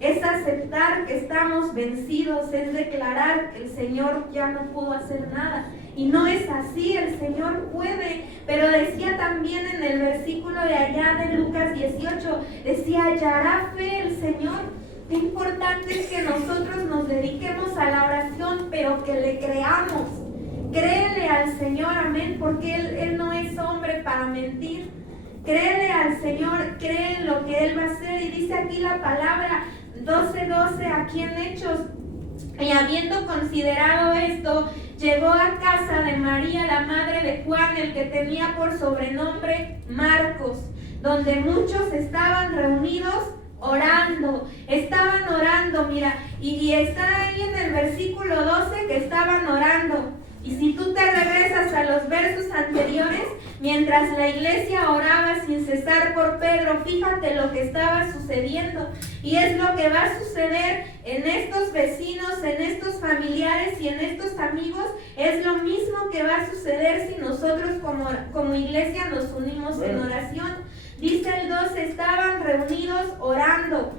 Es aceptar que estamos vencidos, es declarar que el Señor ya no pudo hacer nada. Y no es así, el Señor puede. Pero decía también en el versículo de allá de Lucas 18, decía: hallará fe el Señor. Qué importante es que nosotros nos dediquemos a la oración, pero que le creamos. Créele al Señor, amén, porque Él no es hombre para mentir. Créele al Señor, cree en lo que Él va a hacer. Y dice aquí la palabra 12:12 aquí en Hechos: y habiendo considerado esto, llegó a casa de María, la madre de Juan, el que tenía por sobrenombre Marcos, donde muchos estaban reunidos orando. Estaban orando, mira, y está ahí en el versículo 12 que estaban orando. Y si tú te regresas a los versos anteriores, mientras la iglesia oraba sin cesar por Pedro, fíjate lo que estaba sucediendo. Y es lo que va a suceder en estos vecinos, en estos familiares y en estos amigos. Es lo mismo que va a suceder si nosotros como iglesia nos unimos en oración. Dice el 12, estaban reunidos orando.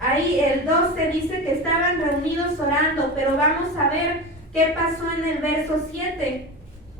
Ahí el 12 dice que estaban reunidos orando, pero vamos a ver qué pasó en el verso 7.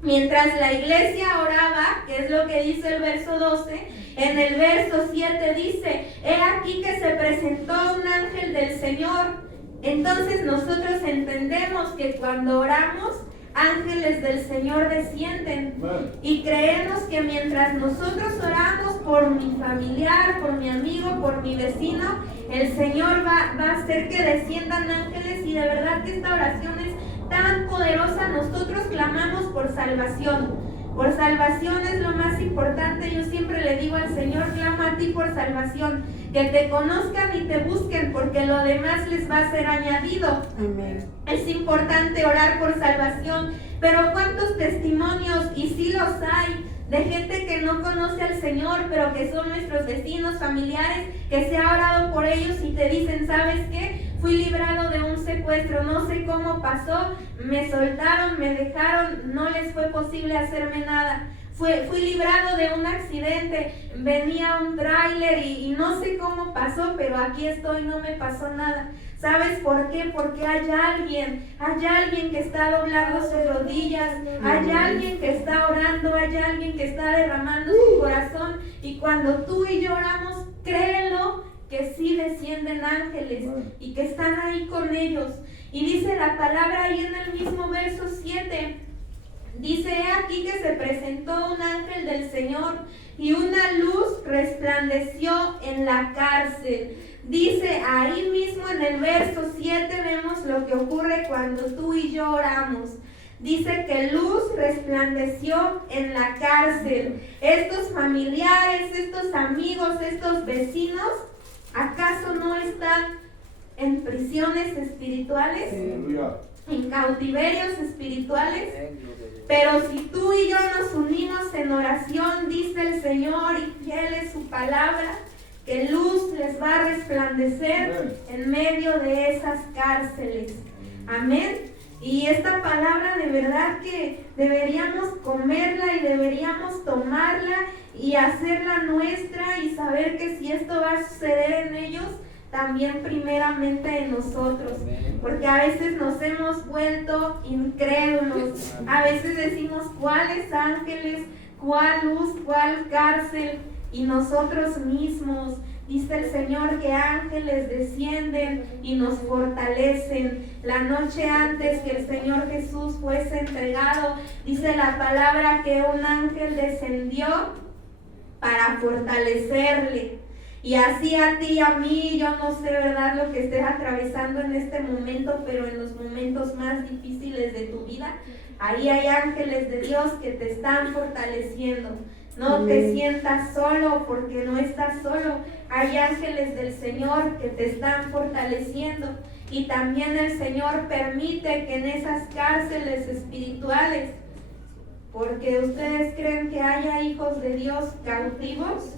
Mientras la iglesia oraba, que es lo que dice el verso 12, en el verso 7 dice, he aquí que se presentó un ángel del Señor. Entonces nosotros entendemos que cuando oramos, ángeles del Señor descienden. Y creemos que mientras nosotros oramos por mi familiar, por mi amigo, por mi vecino, el Señor va a hacer que desciendan ángeles, y de verdad que esta oración es tan poderosa. Nosotros clamamos por salvación. Por salvación es lo más importante. Yo siempre le digo al Señor, clama a ti por salvación, que te conozcan y te busquen, porque lo demás les va a ser añadido. Amén. Es importante orar por salvación, pero ¿cuántos testimonios, y sí los hay, de gente que no conoce al Señor, pero que son nuestros vecinos, familiares, que se ha orado por ellos y te dicen, ¿sabes qué? Fui librado de un secuestro, no sé cómo pasó, me soltaron, me dejaron, no les fue posible hacerme nada. Fui librado de un accidente, venía un tráiler y no sé cómo pasó, pero aquí estoy, no me pasó nada. ¿Sabes por qué? Porque hay alguien que está doblando sus rodillas, hay alguien que está orando, hay alguien que está derramando su corazón, y cuando tú y yo oramos, créelo, que sí descienden ángeles y que están ahí con ellos. Y dice la palabra ahí en el mismo verso 7, dice, he aquí que se presentó un ángel del Señor y una luz resplandeció en la cárcel. Dice ahí mismo en el verso 7 vemos lo que ocurre cuando tú y yo oramos. Dice que luz resplandeció en la cárcel. Estos familiares, estos amigos, estos vecinos, ¿acaso no están en prisiones espirituales? ¿En cautiverios espirituales? Pero si tú y yo nos unimos en oración, dice el Señor, y fiel es su palabra, que luz les va a resplandecer en medio de esas cárceles. Amén. Y esta palabra de verdad que deberíamos comerla y deberíamos tomarla y hacerla nuestra, y saber que si esto va a suceder en ellos, también primeramente en nosotros, porque a veces nos hemos vuelto incrédulos, a veces decimos cuáles ángeles, cuál luz, cuál cárcel, y nosotros mismos. Dice el Señor que ángeles descienden y nos fortalecen. La noche antes que el Señor Jesús fuese entregado, dice la palabra que un ángel descendió para fortalecerle. Y así a ti y a mí, yo no sé, ¿verdad?, lo que estés atravesando en este momento, pero en los momentos más difíciles de tu vida, ahí hay ángeles de Dios que te están fortaleciendo. No te sientas solo, porque no estás solo. Hay ángeles del Señor que te están fortaleciendo. Y también el Señor permite que en esas cárceles espirituales, porque ustedes creen que haya hijos de Dios cautivos,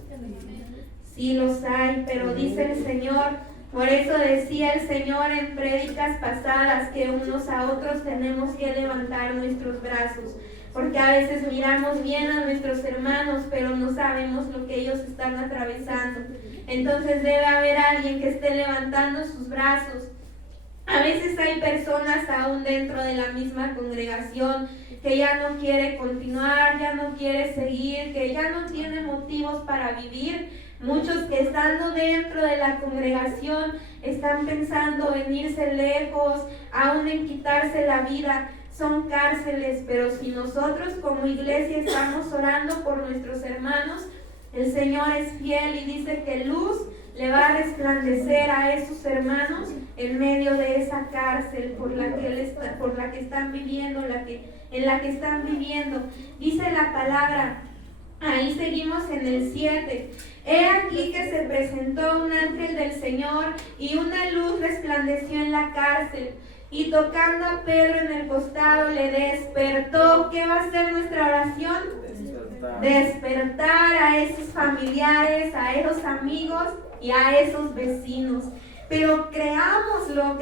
sí los hay, pero dice el Señor, por eso decía el Señor en prédicas pasadas que unos a otros tenemos que levantar nuestros brazos, porque a veces miramos bien a nuestros hermanos, pero no sabemos lo que ellos están atravesando. Entonces debe haber alguien que esté levantando sus brazos. A veces hay personas aún dentro de la misma congregación que ya no quiere continuar, ya no quiere seguir, que ya no tiene motivos para vivir. Muchos que estando dentro de la congregación están pensando en irse lejos, aún en quitarse la vida. Son cárceles, pero si nosotros como iglesia estamos orando por nuestros hermanos, el Señor es fiel y dice que luz le va a resplandecer a esos hermanos en medio de esa cárcel por la que están viviendo, en la que están viviendo. Dice la palabra, ahí seguimos en el 7. He aquí que se presentó un ángel del Señor y una luz resplandeció en la cárcel. Y tocando a Pedro en el costado le despertó. ¿Qué va a ser nuestra oración? Despertar a esos familiares, a esos amigos y a esos vecinos. Pero creámoslo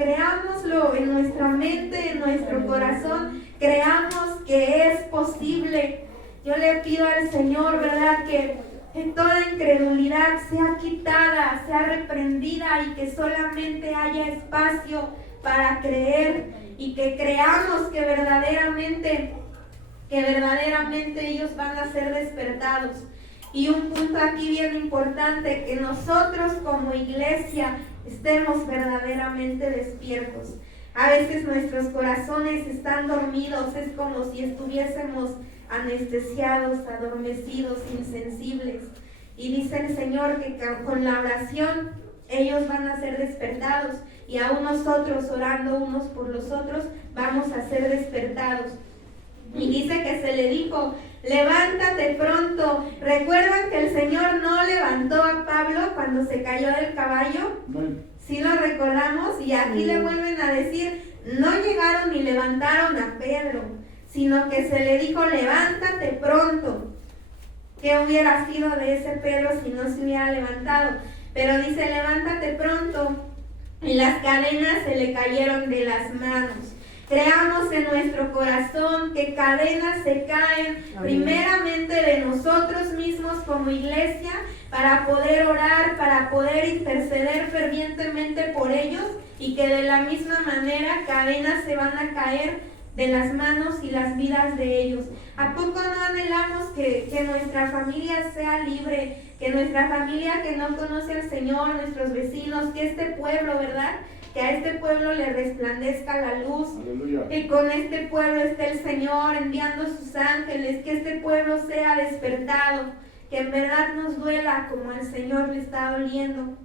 en nuestra mente, en nuestro corazón. Creamos que es posible. Yo le pido al Señor, ¿verdad?, que toda incredulidad sea quitada, sea reprendida, y que solamente haya espacio para creer, y que creamos que verdaderamente que verdaderamente ellos van a ser despertados. Y un punto aquí bien importante, que nosotros como iglesia estemos verdaderamente despiertos. A veces nuestros corazones están dormidos, es como si estuviésemos anestesiados, adormecidos, insensibles. Y dice el Señor que con la oración ellos van a ser despertados, y aún nosotros orando unos por los otros vamos a ser despertados. Y dice que se le dijo: levántate pronto. ¿Recuerdan que el Señor no levantó a Pablo cuando se cayó del caballo? Sí lo recordamos, y aquí le vuelven a decir, no llegaron ni levantaron a Pedro, sino que se le dijo: levántate pronto. ¿Qué hubiera sido de ese Pedro si no se hubiera levantado? Pero dice: levántate pronto, y las cadenas se le cayeron de las manos. Creamos en nuestro corazón que cadenas se caen primeramente de nosotros mismos como iglesia, para poder orar, para poder interceder fervientemente por ellos, y que de la misma manera cadenas se van a caer de las manos y las vidas de ellos. ¿A poco no anhelamos que nuestra familia sea libre, que nuestra familia que no conoce al Señor, nuestros vecinos, que este pueblo, ¿verdad?, que a este pueblo le resplandezca la luz? Aleluya. Que con este pueblo esté el Señor enviando sus ángeles, que este pueblo sea despertado, que en verdad nos duela como al Señor le está doliendo.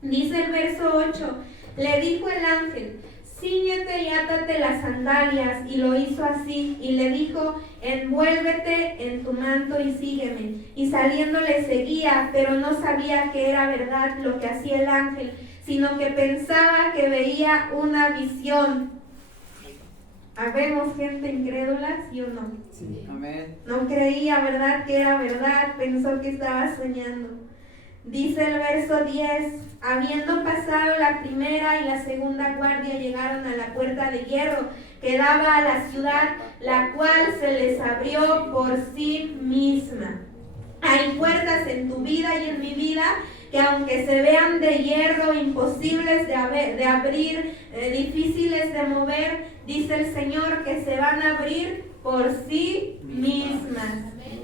Dice el verso 8, le dijo el ángel: cíñete y átate las sandalias, y lo hizo así, y le dijo: envuélvete en tu manto y sígueme. Y saliendo le seguía, pero no sabía que era verdad lo que hacía el ángel, sino que pensaba que veía una visión. Habemos gente incrédula, ¿sí o no? Sí, amén. No creía, ¿verdad?, que era verdad, pensó que estaba soñando. Dice el verso 10, habiendo pasado la primera y la segunda guardia, llegaron a la puerta de hierro que daba a la ciudad, la cual se les abrió por sí misma. Hay puertas en tu vida y en mi vida que, aunque se vean de hierro, imposibles de abrir, difíciles de mover, dice el Señor que se van a abrir por sí mismas.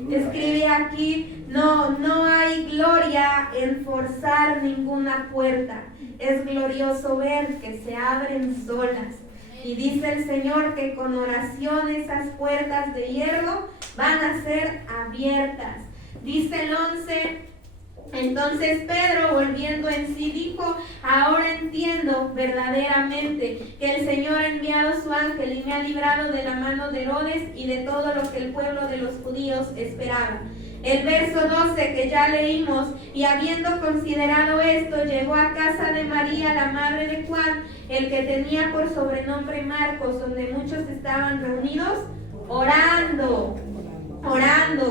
Escribe aquí: no hay gloria en forzar ninguna puerta. Es glorioso ver que se abren solas. Y dice el Señor que con oración esas puertas de hierro van a ser abiertas. Dice el 11, entonces Pedro, volviendo en sí, dijo: ahora entiendo verdaderamente que el Señor ha enviado su ángel y me ha librado de la mano de Herodes y de todo lo que el pueblo de los judíos esperaba. El verso 12 que ya leímos: y habiendo considerado esto, llegó a casa de María, la madre de Juan, el que tenía por sobrenombre Marcos, donde muchos estaban reunidos orando.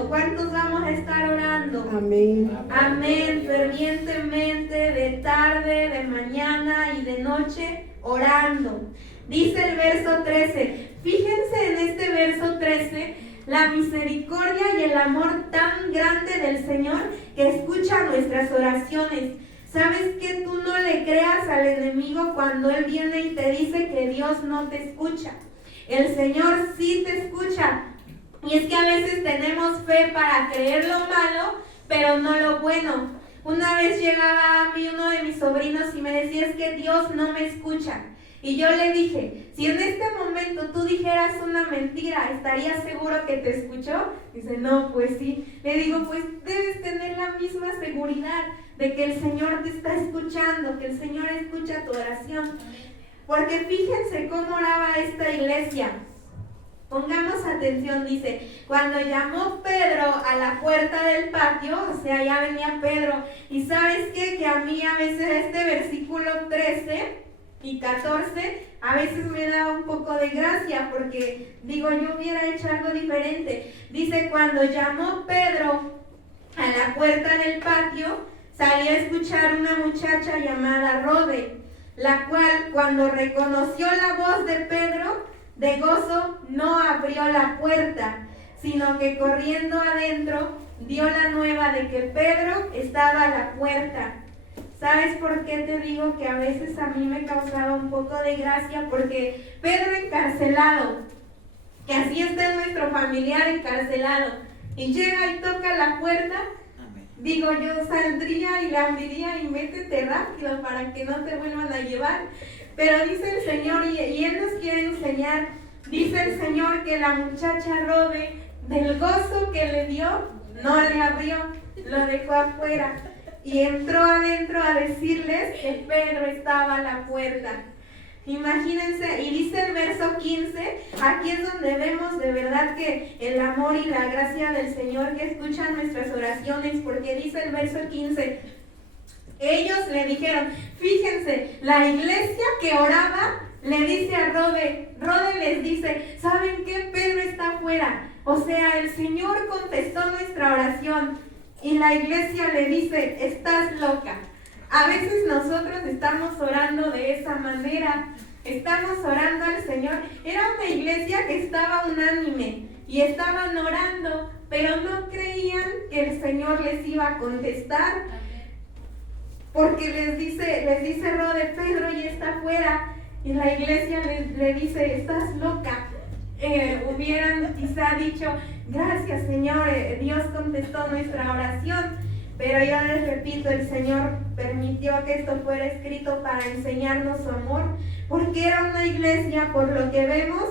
¿Cuántos vamos a estar orando? Amén. Amén, fervientemente, de tarde, de mañana y de noche, orando. Dice el verso 13, fíjense en este verso 13, la misericordia y el amor tan grande del Señor, que escucha nuestras oraciones. ¿Sabes que tú no le creas al enemigo cuando él viene y te dice que Dios no te escucha? El Señor sí te escucha. Y es que a veces tenemos fe para creer lo malo, pero no lo bueno. Una vez llegaba a mí uno de mis sobrinos y me decía: es que Dios no me escucha. Y yo le dije: si en este momento tú dijeras una mentira, ¿estarías seguro que te escuchó? Dice: no, pues sí. Le digo: pues debes tener la misma seguridad de que el Señor te está escuchando, que el Señor escucha tu oración. Porque fíjense cómo oraba esta iglesia. Pongamos atención, dice: cuando llamó Pedro a la puerta del patio, o sea, ya venía Pedro. Y ¿sabes qué? Que a mí a veces este versículo 13 y 14 a veces me da un poco de gracia, porque digo, yo hubiera hecho algo diferente. Dice: cuando llamó Pedro a la puerta del patio, salió a escuchar una muchacha llamada Rode, la cual, cuando reconoció la voz de Pedro, de gozo no abrió la puerta, sino que corriendo adentro dio la nueva de que Pedro estaba a la puerta. ¿Sabes por qué te digo que a veces a mí me causaba un poco de gracia? Porque Pedro encarcelado, que así esté nuestro familiar encarcelado y llega y toca la puerta, digo, yo saldría y la abriría y métete rápido para que no te vuelvan a llevar. Pero dice el Señor, y Él nos quiere enseñar, dice el Señor que la muchacha Rode, del gozo que le dio, no le abrió, lo dejó afuera. Y entró adentro a decirles que Pedro estaba a la puerta. Imagínense, y dice el verso 15, aquí es donde vemos de verdad que el amor y la gracia del Señor que escucha nuestras oraciones, porque dice el verso 15, ellos le dijeron, fíjense, la iglesia que oraba le dice a Rode les dice, ¿saben qué? Pedro está afuera. O sea, el Señor contestó nuestra oración y la iglesia le dice, estás loca. A veces nosotros estamos orando de esa manera, estamos orando al Señor. Era una iglesia que estaba unánime y estaban orando, pero no creían que el Señor les iba a contestar, porque les dice Rode, Pedro ya está afuera, y la iglesia le dice, estás loca. Hubieran quizá dicho, gracias Señor, Dios contestó nuestra oración. Pero yo les repito, el Señor permitió que esto fuera escrito para enseñarnos su amor, porque era una iglesia, por lo que vemos,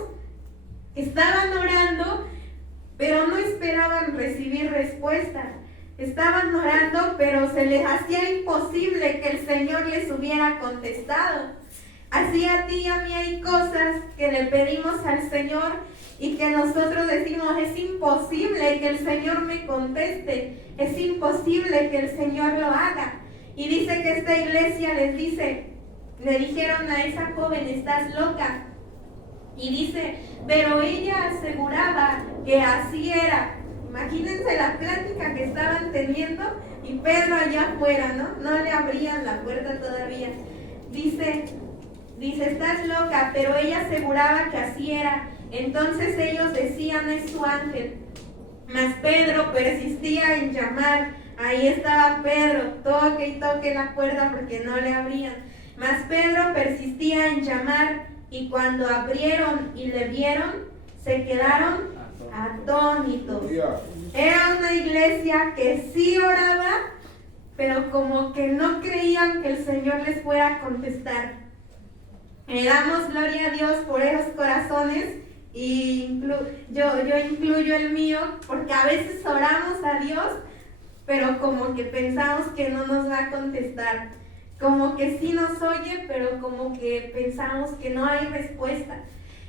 estaban orando, pero no esperaban recibir respuesta. Estaban orando, pero se les hacía imposible que el Señor les hubiera contestado. Así a ti y a mí hay cosas que le pedimos al Señor y que nosotros decimos, es imposible que el Señor me conteste, es imposible que el Señor lo haga. Y dice que esta iglesia le dijeron a esa joven, estás loca. Y dice, pero ella aseguraba que así era. Imagínense la plática que estaban teniendo y Pedro allá afuera, no le abrían la puerta todavía. Dice, estás loca, pero ella aseguraba que así era. Entonces ellos decían, es su ángel. Mas Pedro persistía en llamar. Ahí estaba Pedro, toque y toque la puerta porque no le abrían. Mas Pedro persistía en llamar, y cuando abrieron y le vieron, se quedaron atónitos. Era una iglesia que sí oraba, pero como que no creían que el Señor les fuera a contestar. Le damos gloria a Dios por esos corazones, y yo incluyo el mío, porque a veces oramos a Dios, pero como que pensamos que no nos va a contestar, como que sí nos oye, pero como que pensamos que no hay respuesta.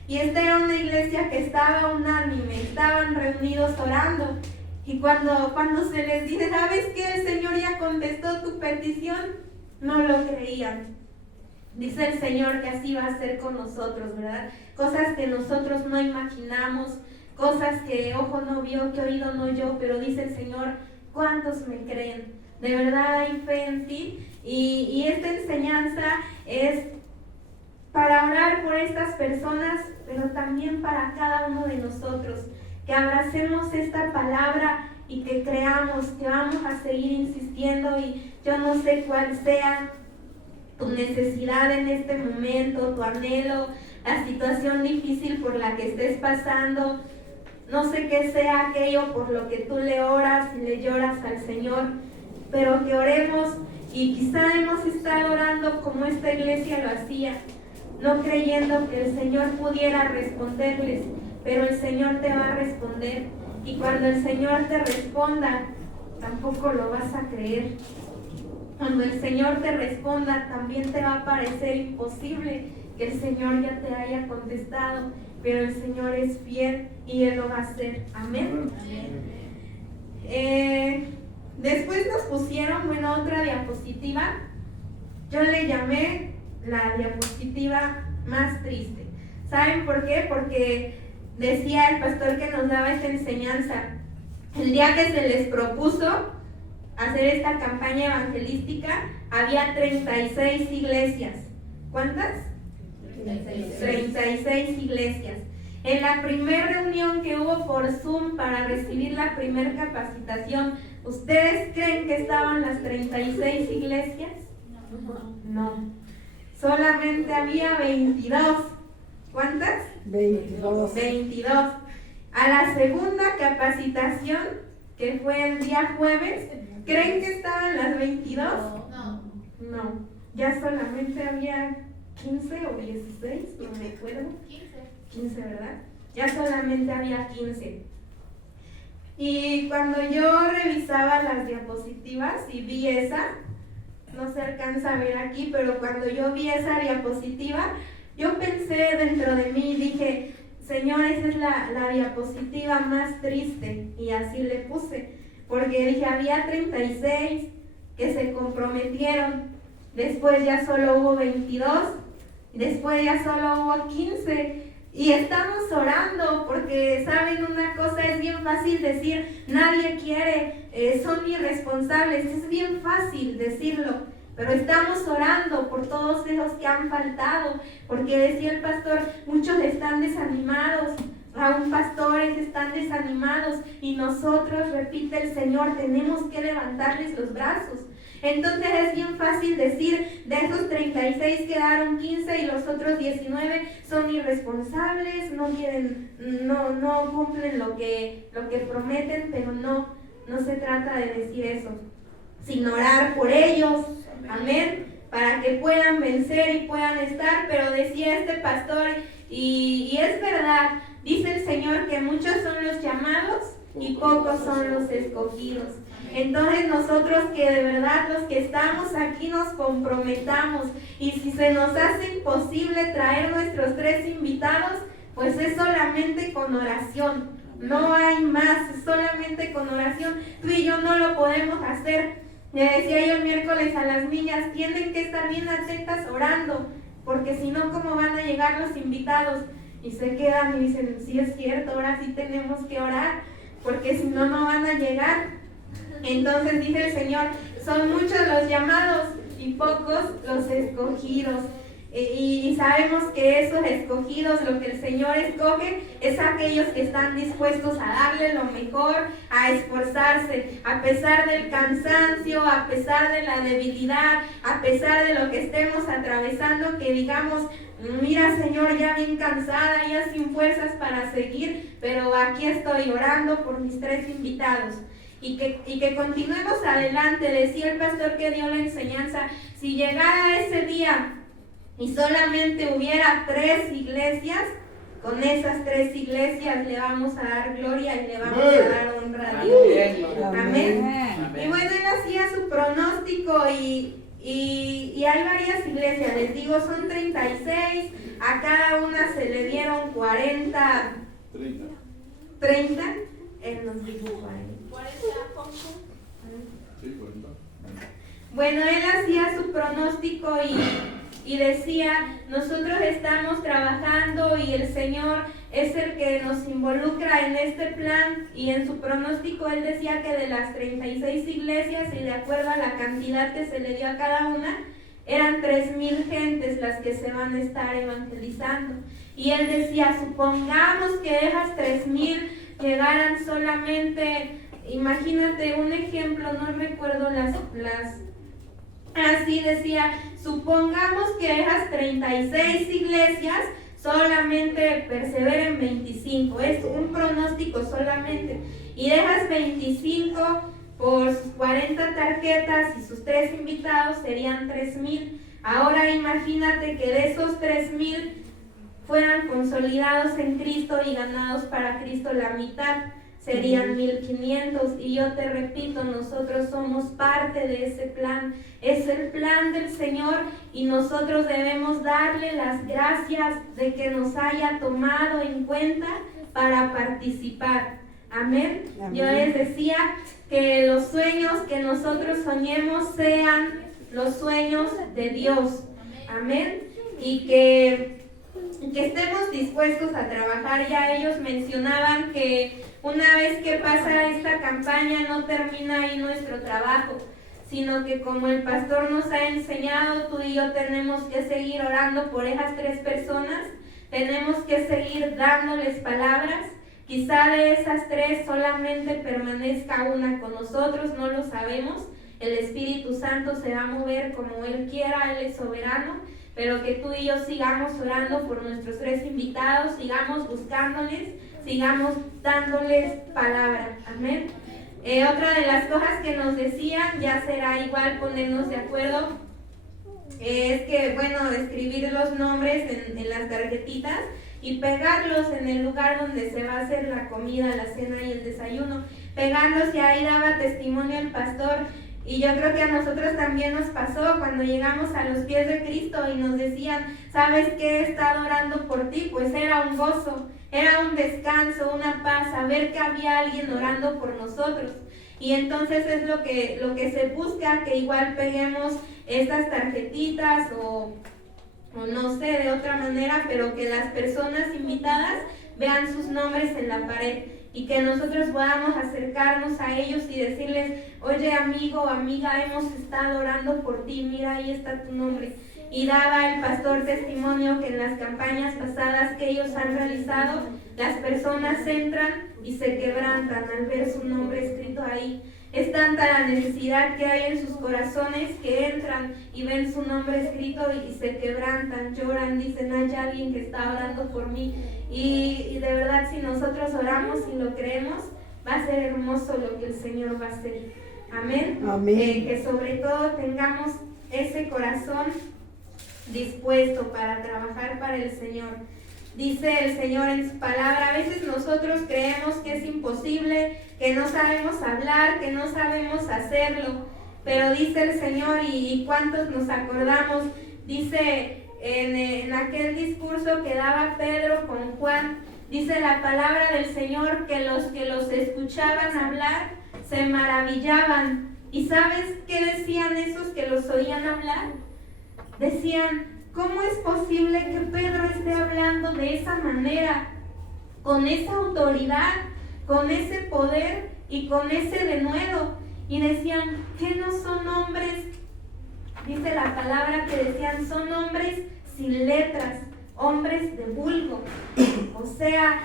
Y esta era una iglesia que estaba unánime, estaban reunidos orando, y cuando se les dice, ¿sabes qué? El Señor ya contestó tu petición, no lo creían. Dice el Señor que así va a ser con nosotros, ¿verdad? Cosas que nosotros no imaginamos, cosas que ojo no vio, que oído no oyó, pero dice el Señor, ¿cuántos me creen? De verdad hay fe en ti. Y esta enseñanza es para orar por estas personas, pero también para cada uno de nosotros, que abracemos esta palabra y que creamos que vamos a seguir insistiendo. Y yo no sé cuál sea tu necesidad en este momento, tu anhelo, la situación difícil por la que estés pasando, no sé qué sea aquello por lo que tú le oras y le lloras al Señor, pero que oremos. Y quizá hemos estado orando como esta iglesia lo hacía, no creyendo que el Señor pudiera responderles, pero el Señor te va a responder, y cuando el Señor te responda, tampoco lo vas a creer. Cuando el Señor te responda, también te va a parecer imposible que el Señor ya te haya contestado, pero el Señor es fiel y Él lo va a hacer. Amén. Después nos pusieron, otra diapositiva. Yo le llamé la diapositiva más triste. ¿Saben por qué? Porque decía el pastor que nos daba esta enseñanza, el día que se les propuso hacer esta campaña evangelística, había 36 iglesias. ¿Cuántas? 36 iglesias. En la primera reunión que hubo por Zoom para recibir la primera capacitación, ¿ustedes creen que estaban las 36 iglesias? No. Solamente había 22. ¿Cuántas? 22. 22. A la segunda capacitación, que fue el día jueves, ¿creen que estaban las 22? No, ya solamente había 15 o 16, no me acuerdo. 15, ¿verdad? Ya solamente había 15. Y cuando yo revisaba las diapositivas y vi esa, no se alcanza a ver aquí, pero cuando yo vi esa diapositiva, yo pensé dentro de mí, dije, Señor, esa es la diapositiva más triste, y así le puse, porque dije, había 36 que se comprometieron, después ya solo hubo 22, después ya solo hubo 15, y estamos orando, porque saben una cosa, es bien fácil decir, nadie quiere, son irresponsables, es bien fácil decirlo, pero estamos orando por todos esos que han faltado, porque decía el pastor, muchos están desanimados, aún pastores están desanimados, y nosotros, repite el Señor, tenemos que levantarles los brazos. Entonces es bien fácil decir, de esos 36 quedaron 15 y los otros 19 son irresponsables, no quieren, no cumplen lo que prometen, pero no se trata de decir eso, sino orar por ellos, amén, para que puedan vencer y puedan estar. Pero decía este pastor, y es verdad, dice el Señor que muchos son los llamados y pocos son los escogidos. Entonces nosotros, que de verdad los que estamos aquí nos comprometamos, y si se nos hace imposible traer nuestros 3 invitados, pues es solamente con oración, no hay más, es solamente con oración. Tú y yo no lo podemos hacer. Le decía yo el miércoles a las niñas, tienen que estar bien atentas orando, porque si no, ¿cómo van a llegar los invitados? Y se quedan y dicen, sí es cierto, ahora sí tenemos que orar, porque si no, no van a llegar. Entonces dice el Señor, son muchos los llamados y pocos los escogidos. Y sabemos que esos escogidos, lo que el Señor escoge, es aquellos que están dispuestos a darle lo mejor, a esforzarse, a pesar del cansancio, a pesar de la debilidad, a pesar de lo que estemos atravesando, que digamos, mira Señor, ya bien cansada, ya sin fuerzas para seguir, pero aquí estoy orando por mis 3 invitados. Y que continuemos adelante. Decía el pastor que dio la enseñanza, si llegara ese día y solamente hubiera 3 iglesias, con esas 3 iglesias le vamos a dar gloria y le vamos a dar honra a Dios. Amén. Y bueno, él hacía su pronóstico y hay varias iglesias, les digo, son 36, a cada una se le dieron 40, 30, él nos dijo 40. Bueno, él hacía su pronóstico y decía, nosotros estamos trabajando y el Señor es el que nos involucra en este plan, y en su pronóstico él decía que de las 36 iglesias, y de acuerdo a la cantidad que se le dio a cada una, eran 3,000 gentes las que se van a estar evangelizando. Y él decía, supongamos que esas 3,000 llegaran solamente, imagínate un ejemplo, no recuerdo así decía, supongamos que esas 36 iglesias solamente perseveren 25, es un pronóstico solamente, y de esas 25 por sus 40 tarjetas y sus 3 invitados serían 3,000. Ahora imagínate que de esos 3,000 fueran consolidados en Cristo y ganados para Cristo la mitad, serían 1,500. Y yo te repito, nosotros somos parte de ese plan, es el plan del Señor, y nosotros debemos darle las gracias de que nos haya tomado en cuenta para participar. Amén. Yo les decía que los sueños que nosotros soñemos sean los sueños de Dios. Amén. Y que estemos dispuestos a trabajar. Ya ellos mencionaban que una vez que pasa esta campaña no termina ahí nuestro trabajo, sino que como el pastor nos ha enseñado, tú y yo tenemos que seguir orando por esas 3 personas, tenemos que seguir dándoles palabras. Quizá de esas 3 solamente permanezca una con nosotros, no lo sabemos. El Espíritu Santo se va a mover como Él quiera, Él es soberano. pero que tú y yo sigamos orando por nuestros 3 invitados, sigamos buscándoles, sigamos dándoles palabra. Amén. Otra de las cosas que nos decían, ya será igual ponernos de acuerdo, es que, bueno, escribir los nombres en las tarjetitas y pegarlos en el lugar donde se va a hacer la comida, la cena y el desayuno. Pegarlos, y ahí daba testimonio el pastor. Y yo creo que a nosotros también nos pasó cuando llegamos a los pies de Cristo y nos decían, ¿sabes qué? He estado orando por ti. Pues era un gozo, era un descanso, una paz, saber que había alguien orando por nosotros. Y entonces es lo que se busca, que igual peguemos estas tarjetitas o no sé, de otra manera, pero que las personas invitadas vean sus nombres en la pared y que nosotros podamos acercarnos a ellos y decirles, oye, amigo o amiga, hemos estado orando por ti, mira, ahí está tu nombre. Y daba el pastor testimonio que en las campañas pasadas que ellos han realizado, las personas entran y se quebrantan al ver su nombre escrito ahí. Es tanta la necesidad que hay en sus corazones que entran y ven su nombre escrito y se quebrantan, lloran, dicen, hay alguien que está orando por mí. Y de verdad, si nosotros oramos y lo creemos, va a ser hermoso lo que el Señor va a hacer. Amén. Amén. Que sobre todo tengamos ese corazón dispuesto para trabajar para el Señor. Dice el Señor en su palabra, a veces nosotros creemos que es imposible, que no sabemos hablar, que no sabemos hacerlo, pero dice el Señor, y cuántos nos acordamos, dice en aquel discurso que daba Pedro con Juan, dice la palabra del Señor que los escuchaban hablar se maravillaban. ¿Y sabes qué decían esos que los oían hablar? Decían, ¿cómo es posible que Pedro esté hablando de esa manera, con esa autoridad, con ese poder y con ese denuedo? Y decían, ¿qué no son hombres? Dice la palabra que decían, son hombres sin letras, hombres de vulgo. O sea,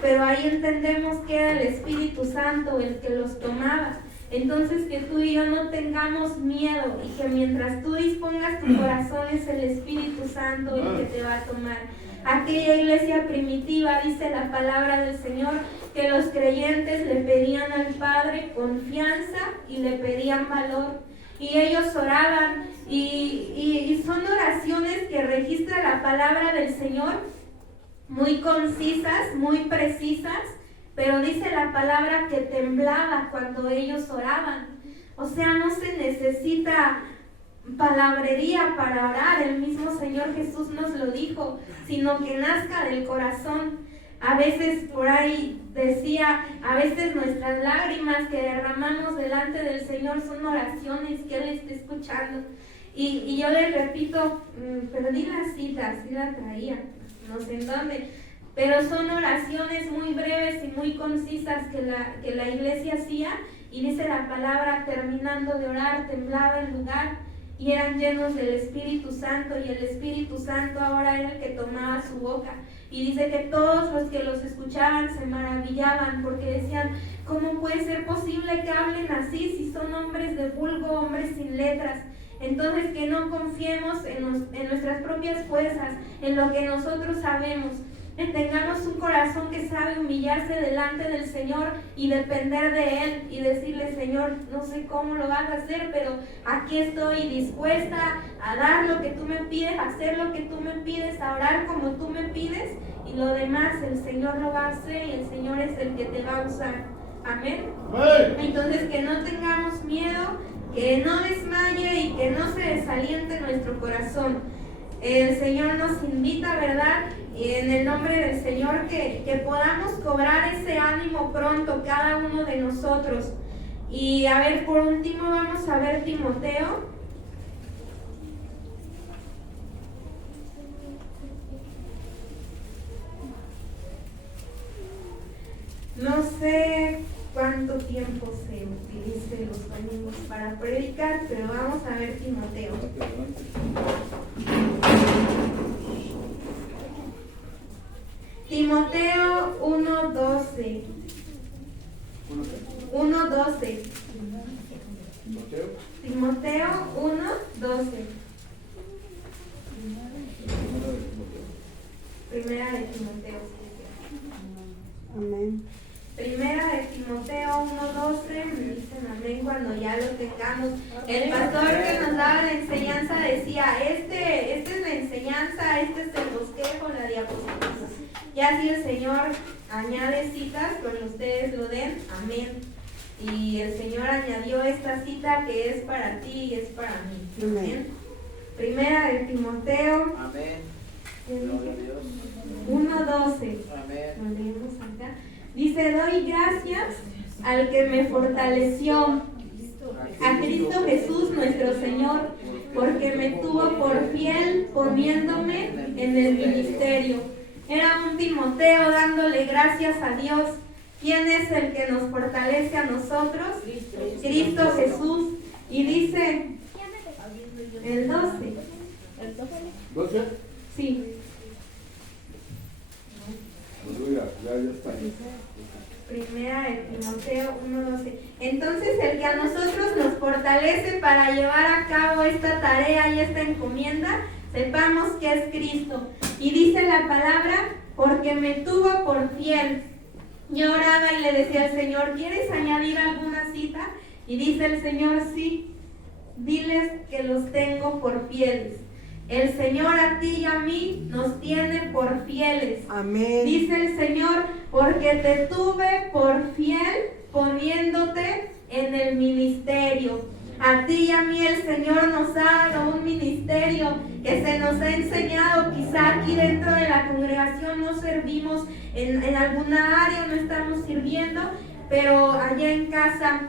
pero ahí entendemos que era el Espíritu Santo el que los tomaba. Entonces, que tú y yo no tengamos miedo y que mientras tú dispongas tu corazón es el Espíritu Santo el que te va a tomar. Aquella iglesia primitiva, dice la palabra del Señor, que los creyentes le pedían al Padre confianza y le pedían valor. Y ellos oraban y son oraciones que registra la palabra del Señor, muy concisas, muy precisas. Pero dice la palabra que temblaba cuando ellos oraban. O sea, no se necesita palabrería para orar, el mismo Señor Jesús nos lo dijo, sino que nazca del corazón. A veces por ahí decía, a veces nuestras lágrimas que derramamos delante del Señor son oraciones que Él está escuchando. Y yo les repito, perdí la cita, sí la traía, no sé en dónde. Pero son oraciones muy breves y muy concisas que la iglesia hacía, y dice la palabra, terminando de orar, temblaba el lugar y eran llenos del Espíritu Santo, y el Espíritu Santo ahora era el que tomaba su boca. Y dice que todos los que los escuchaban se maravillaban porque decían, ¿cómo puede ser posible que hablen así si son hombres de vulgo, hombres sin letras? Entonces, que no confiemos en nuestras propias fuerzas, en lo que nosotros sabemos. Tengamos un corazón que sabe humillarse delante del Señor y depender de Él y decirle, Señor, no sé cómo lo vas a hacer, pero aquí estoy dispuesta a dar lo que tú me pides, a hacer lo que tú me pides, a orar como tú me pides, y lo demás el Señor lo va a hacer y el Señor es el que te va a usar. Amén. Entonces, que no tengamos miedo, que no desmaye y que no se desaliente nuestro corazón. El Señor nos invita, ¿verdad? En el nombre del Señor, que podamos cobrar ese ánimo pronto cada uno de nosotros. Y a ver, por último vamos a ver Timoteo. No sé cuánto tiempo se utilice los domingos para predicar, pero vamos a ver Timoteo. Timoteo 1:12. 1:12. Timoteo 1:12. Primera de Timoteo 7. Amén. Primera de Timoteo 1:12, me dicen amén cuando ya lo tengamos. El pastor que nos daba la enseñanza decía, esta es la enseñanza, este es el bosquejo, la diapositiva. Y así el Señor añade citas cuando ustedes lo den, amén. Y el Señor añadió esta cita que es para ti y es para mí. Amén. Primera de Timoteo. Amén. 1:12. Amén. Lo leemos acá. Dice, doy gracias al que me fortaleció, a Cristo Jesús nuestro Señor, porque me tuvo por fiel poniéndome en el ministerio. Era un Timoteo dándole gracias a Dios. ¿Quién es el que nos fortalece a nosotros? Cristo Jesús. Y dice el 12. ¿12? Sí. Ya está. Primera de Timoteo 1:12. Entonces el que a nosotros nos fortalece para llevar a cabo esta tarea y esta encomienda, sepamos que es Cristo. Y dice la palabra, porque me tuvo por fiel. Yo oraba y le decía al Señor, ¿quieres añadir alguna cita? Y dice el Señor, sí, diles que los tengo por fieles. El Señor a ti y a mí nos tiene por fieles. Amén. Dice el Señor, porque te tuve por fiel poniéndote en el ministerio. A ti y a mí el Señor nos ha dado un ministerio que se nos ha enseñado. Quizá aquí dentro de la congregación no servimos en alguna área, no estamos sirviendo, pero allá en casa,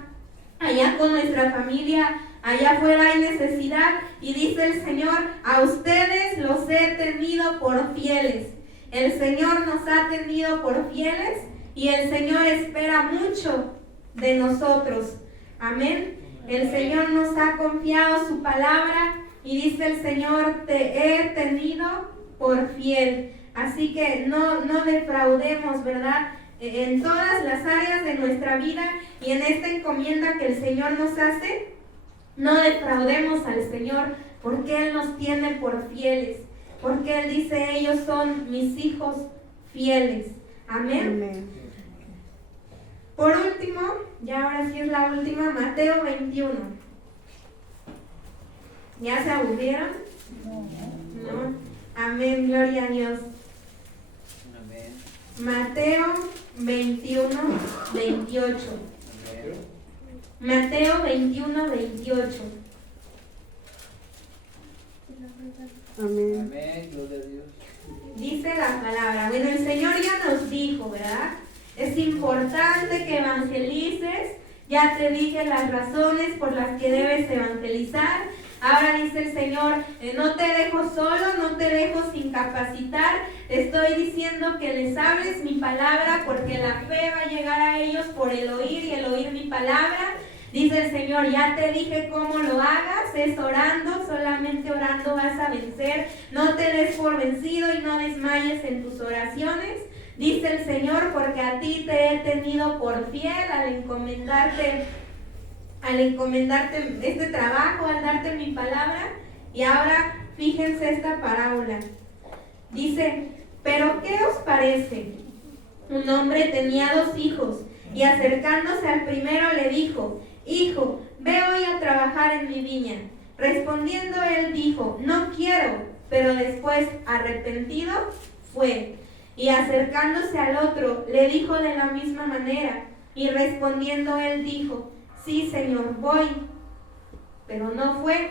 allá con nuestra familia, allá afuera hay necesidad. Y dice el Señor, a ustedes los he tenido por fieles. El Señor nos ha tenido por fieles y el Señor espera mucho de nosotros. Amén. El Señor nos ha confiado su palabra y dice el Señor, te he tenido por fiel. Así que no defraudemos, ¿verdad? En todas las áreas de nuestra vida y en esta encomienda que el Señor nos hace, no defraudemos al Señor porque Él nos tiene por fieles. Porque Él dice, ellos son mis hijos fieles. Amén. Amén. Por último, ya ahora sí es la última, Mateo 21. ¿Ya se aburrieron? No. Amén, gloria a Dios. Amén. Mateo 21, 28. Amén. Mateo 21, 28. Amén. Amén. Gloria a Dios. Dice la palabra. Bueno, el Señor ya nos dijo, ¿verdad? Es importante que evangelices. Ya te dije las razones por las que debes evangelizar. Ahora dice el Señor, no te dejo solo, no te dejo sin capacitar. Te estoy diciendo que les hables mi palabra porque la fe va a llegar a ellos por el oír y el oír mi palabra. Dice el Señor, ya te dije cómo lo hagas, es orando, solamente orando vas a vencer. No te des por vencido y no desmayes en tus oraciones. Dice el Señor, porque a ti te he tenido por fiel al encomendarte este trabajo, al darte mi palabra. Y ahora fíjense esta parábola. Dice, pero ¿qué os parece? Un hombre tenía 2 hijos y acercándose al primero le dijo, hijo, ve hoy a trabajar en mi viña. Respondiendo él dijo, no quiero, pero después arrepentido fue. Y acercándose al otro, le dijo de la misma manera. Y respondiendo él dijo, sí, Señor, voy. Pero no fue.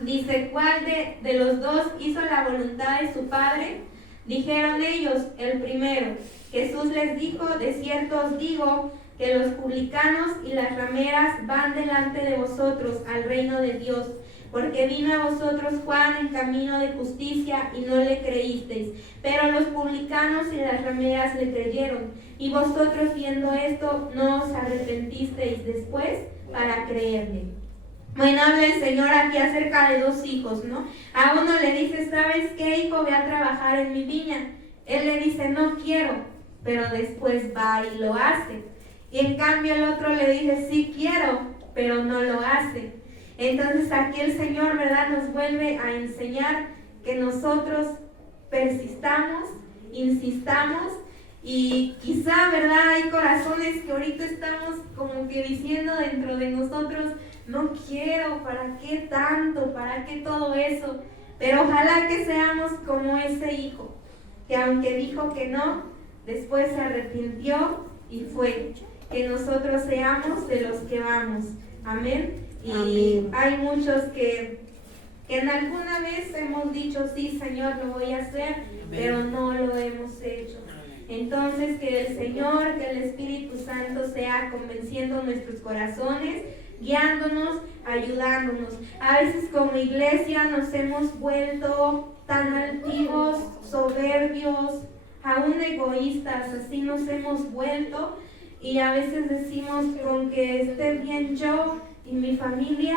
Dice, ¿cuál de los 2 hizo la voluntad de su padre? Dijeron ellos, el primero. Jesús les dijo, de cierto os digo, que los publicanos y las rameras van delante de vosotros al reino de Dios. Porque vino a vosotros Juan en camino de justicia y no le creísteis, pero los publicanos y las rameras le creyeron. Y vosotros viendo esto no os arrepentisteis después para creerle. Bueno, habla el Señor aquí acerca de 2 hijos, ¿no? A uno le dice, ¿sabes qué, hijo? Ve a trabajar en mi viña. Él le dice, no quiero, pero después va y lo hace. Y en cambio el otro le dice, sí quiero, pero no lo hace. Entonces aquí el Señor, ¿verdad?, nos vuelve a enseñar que nosotros persistamos, insistamos. Y quizá, ¿verdad? Hay corazones que ahorita estamos como que diciendo dentro de nosotros, no quiero, ¿para qué tanto? ¿Para qué todo eso? Pero ojalá que seamos como ese hijo, que aunque dijo que no, después se arrepintió y fue. Que nosotros seamos de los que vamos. Amén. Y Amén. hay muchos que en alguna vez hemos dicho, sí, Señor, lo voy a hacer, pero no lo hemos hecho. Entonces, que el Señor, que el Espíritu Santo sea convenciendo nuestros corazones, guiándonos, ayudándonos. A veces como iglesia nos hemos vuelto tan altivos, soberbios, aún egoístas, así nos hemos vuelto. Y a veces decimos, con que esté bien yo y mi familia,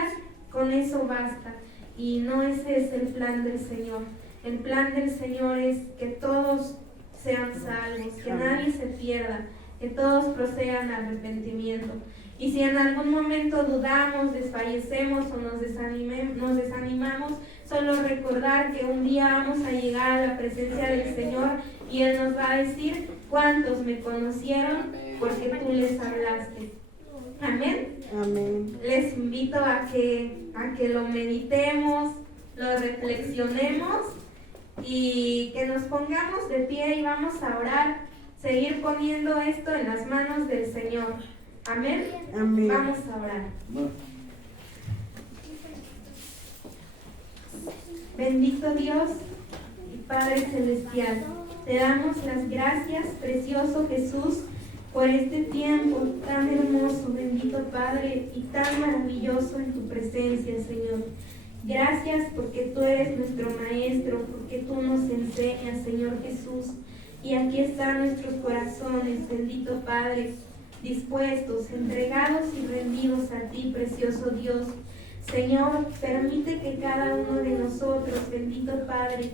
con eso basta. Y no ese es el plan del Señor. El plan del Señor es que todos sean salvos, que nadie se pierda, que todos procedan al arrepentimiento. Y si en algún momento dudamos, desfallecemos o nos desanimamos, solo recordar que un día vamos a llegar a la presencia del Señor y Él nos va a decir, ¿cuántos me conocieron? Porque tú les hablaste. Amén. Amén. Les invito a que lo meditemos, lo reflexionemos y que nos pongamos de pie y vamos a orar, seguir poniendo esto en las manos del Señor. Amén. Amén. Vamos a orar. Bendito Dios y Padre Celestial, te damos las gracias, precioso Jesús, por este tiempo tan hermoso, bendito Padre, y tan maravilloso en tu presencia, Señor. Gracias porque tú eres nuestro Maestro, porque tú nos enseñas, Señor Jesús. Y aquí están nuestros corazones, bendito Padre, dispuestos, entregados y rendidos a ti, precioso Dios. Señor, permite que cada uno de nosotros, bendito Padre,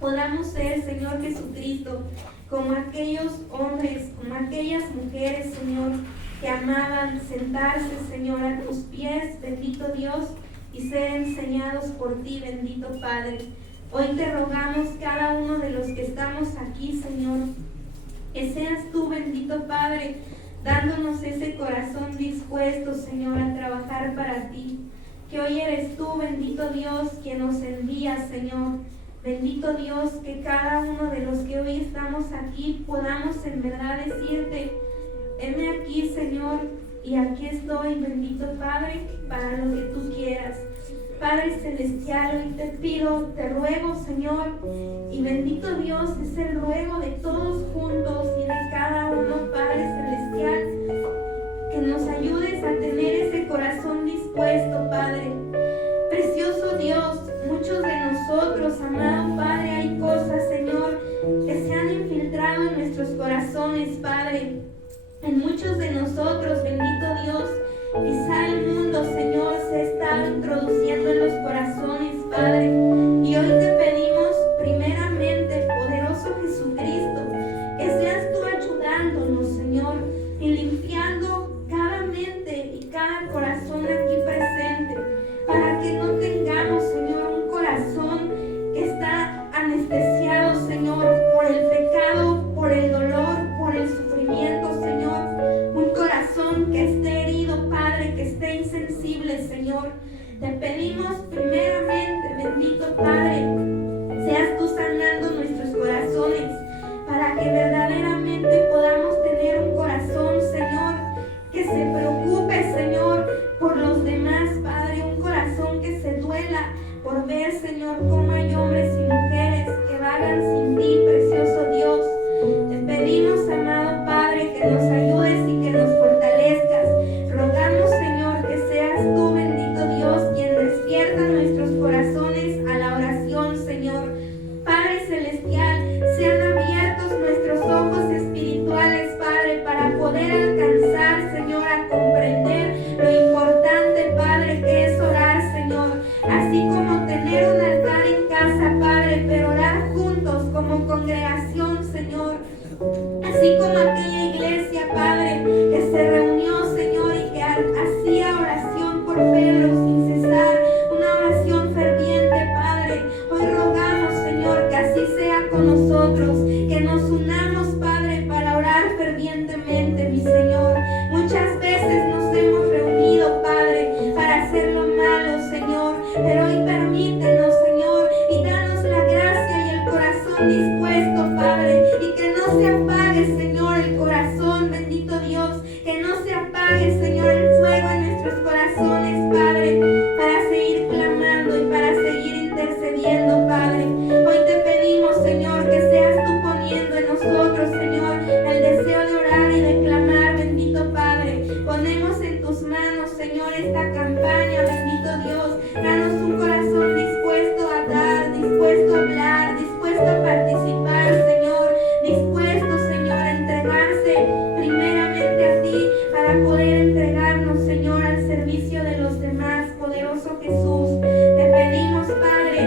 podamos ser, Señor Jesucristo, como aquellos hombres, como aquellas mujeres, Señor, que amaban sentarse, Señor, a tus pies, bendito Dios, y ser enseñados por ti, bendito Padre. Hoy te rogamos cada uno de los que estamos aquí, Señor, que seas tú, bendito Padre, dándonos ese corazón dispuesto, Señor, a trabajar para ti. Que hoy eres tú, bendito Dios, quien nos envía, Señor. Bendito Dios, que cada uno de los que hoy estamos aquí podamos en verdad decirte, heme aquí, Señor, y aquí estoy, bendito Padre, para lo que tú quieras. Padre Celestial, hoy te pido, te ruego, Señor, y bendito Dios, es el ruego de todos juntos y de cada uno, Padre Celestial, que nos ayudes a tener ese corazón dispuesto, Padre. Precioso Dios, muchos de nosotros, amado Padre, hay cosas, Señor, que se han infiltrado en nuestros corazones, Padre. En muchos de nosotros, bendito Dios, quizá el mundo, Señor, se está introduciendo en los corazones, Padre. Y hoy te pedimos, primeramente, poderoso Jesucristo, que seas tú ayudándonos, Señor, y limpiando cada mente y cada corazón aquí presente, para que no tengamos, Señor, un corazón que está anestesiado, Señor, por el pecado, por el dolor, por el sufrimiento, Señor. Un corazón que esté herido, Padre, que esté insensible, Señor. Te pedimos primeramente, bendito Padre, seas tú sanando nuestros corazones, para que verdaderamente podamos tener un corazón, Señor, que se preocupe, Señor, por los demás, Padre. Un corazón que se duela por ver, Señor, cómo hay hombres y mujeres que vagan sin ti, precioso Dios. Te pedimos, amado Padre, que nos ayudes y que nos fortalezcas. Rogamos, Señor, que seas tú, bendito Dios, quien despierta nuestros corazones a la oración solamente, mi Señor. Muchas veces nos hemos reunido, Padre, para hacer lo malo, Señor, pero hoy permítenos, Señor, y danos la gracia y el corazón dispuesto, Padre, y que no se apague, Señor, el corazón, bendito Dios, que no se apague, Señor, el fuego en nuestros corazones, Padre, para seguir clamando y para seguir intercediendo, Padre. Hoy te pedimos, Señor, que seas tú poniendo en nosotros, Señor, el deseo de orar y de clamar, bendito Padre. Ponemos en tus manos, Señor, esta campaña, bendito Dios. Danos un corazón dispuesto a dar, dispuesto a hablar, dispuesto a participar, Señor, dispuesto, Señor, a entregarse primeramente a ti para poder entregarnos, Señor, al servicio de los demás. Poderoso Jesús, te pedimos, Padre,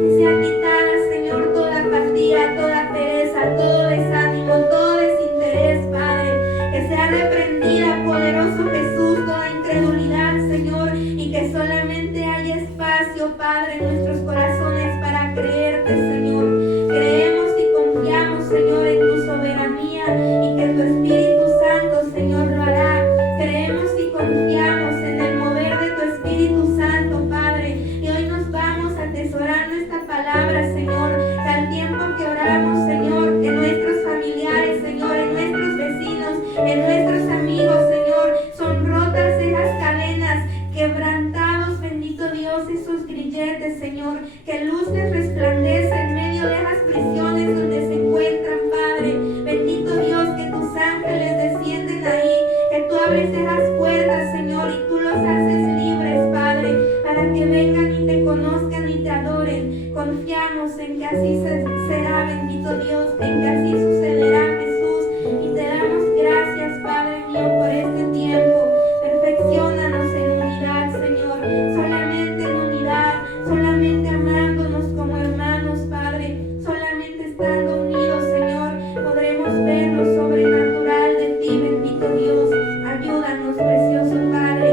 que sea quitada, Señor, toda apatía, toda pereza, todo desánimo, todo desinterés, Padre, que sea reprendida, poderoso Jesús, toda incredulidad, Señor, y que solamente haya espacio, Padre, en nuestros corazones para creerte, Señor. Creemos y confiamos, Señor, en tu soberanía y que tu Espíritu Santo, Señor, lo hará. Creemos y confiamos en el mover de tu Espíritu Santo, Padre, y hoy nos vamos atesorando esta palabra, Señor, que al tiempo que oramos, Señor, en nuestros familiares, Señor, en nuestros vecinos, en nuestros amigos, Señor, son rotas esas cadenas, quebrantados, bendito Dios, esos grilletes, Señor, que luces resplandece en medio de esas prisiones donde se encuentran, Padre. Bendito Dios, que tus ángeles descienden ahí, que tú abres esas puertas, Señor, y tú los haces libres, Padre, para que vengan y te conozcan y te adoren. Confiamos en que así será, bendito Dios, en que así sucederá, Jesús, y te damos gracias, Padre mío, por este tiempo. Perfecciónanos en unidad, Señor, solamente en unidad, solamente amándonos como hermanos, Padre, solamente estando unidos, Señor, podremos ver lo sobrenatural de ti, bendito Dios. Ayúdanos, precioso Padre,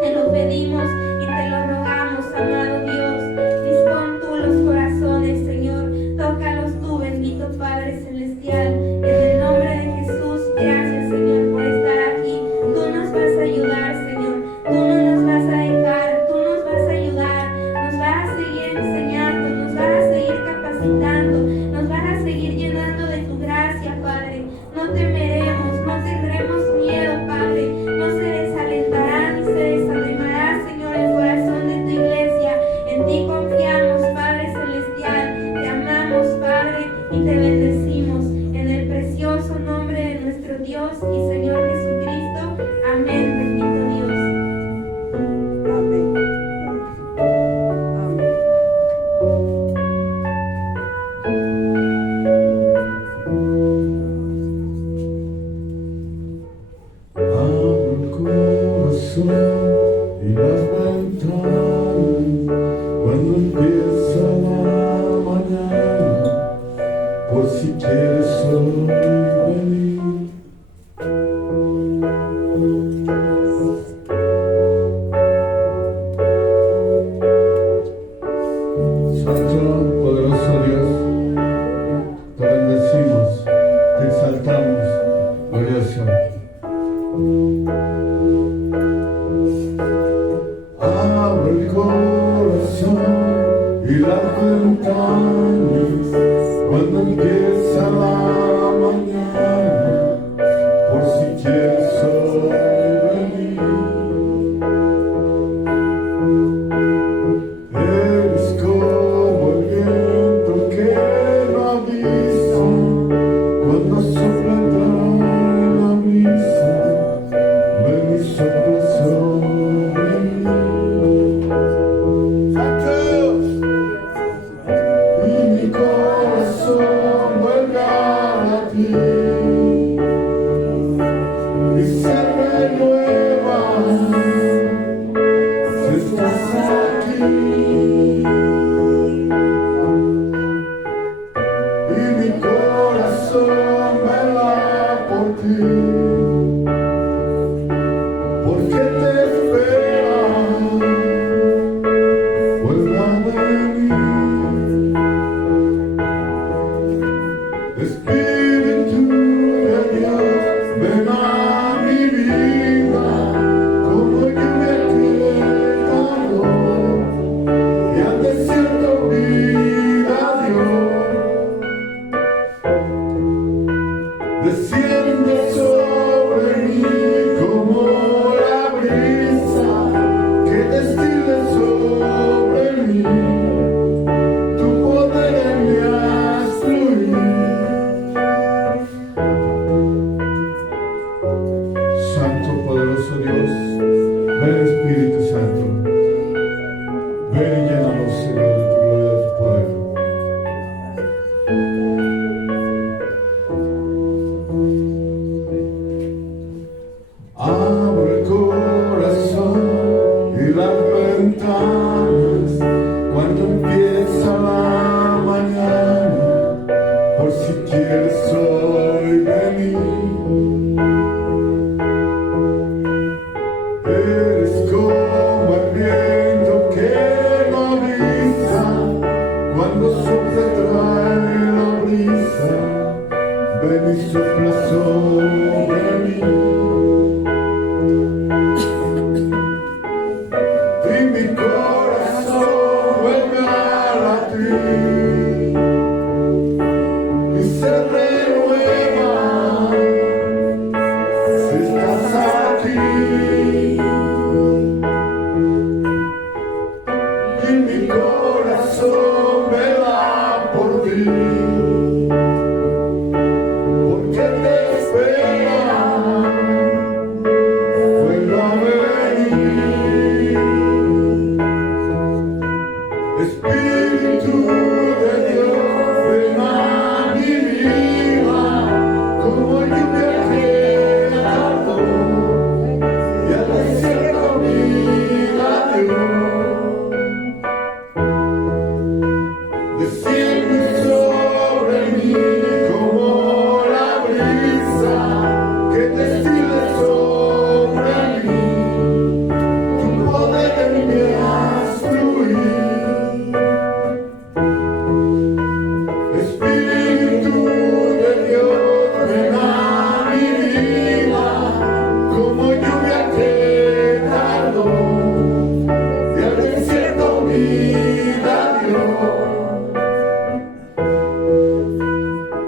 te lo pedimos y te lo rogamos, amado Dios. Dispón tú los corazones, Señor, tócalos tú, bendito Padre Celestial, en el nombre de Jesús. Gracias, Señor, por estar aquí. Tú nos vas a ayudar, Señor, tú no nos vas a dejar, tú nos vas a ayudar, nos vas a seguir enseñando, nos vas a seguir capacitando, nos vas a seguir llenando de tu gracia, Padre. No temeremos, no tendremos miedo, Padre, no se desalentará ni se desanimará, Señor, el corazón de tu iglesia. En ti confiamos, Padre Celestial, te amamos, Padre, y te bendecimos en el precioso nombre de nuestro Dios y Señor Jesucristo. Amén, bendito Dios. Amén. Amén. Abro el corazón y las ventanas cuando empieza la mañana, por si quieres hoy venir. Santo, poderoso Dios, te bendecimos, te exaltamos, glorioso. Abro el corazón y las ventanas cuando empieza la mañana, por si quieres hoy venir. Eres como el viento que no avisa, cuando sopla trae la brisa, ven y sopla sobre mí. Y mi corazón vuelve a ti y se renueva si estás aquí. Y mi corazón vela por ti, porque te espera, vuelve a venir. Espíritu de Dios, ven Santo, poderoso Dios, ven Espíritu Santo, ven y llénanos, Señor, de tu gloria y de tu poder. Abre el corazón y las ventanas cuando empieza la mañana, por si quieres hoy venir. Eres como el viento que no avisa, cuando sopla trae la brisa, ven y sopla sobre mí. Y mi corazón vuelve a latir y se renueva si estás aquí. Y mi corazón vela por ti, porque te espera. Vuelve a venir. Espíritu de Dios, ven a mi vida, como lluvia que tardó, y al desierto vida dio. Desciende sobre mí como la brisa que destila sobre mí. Tu poder me hace fluir. Espíritu de Dios, ven a mi vida, como lluvia que tardó, y al desierto vida dio.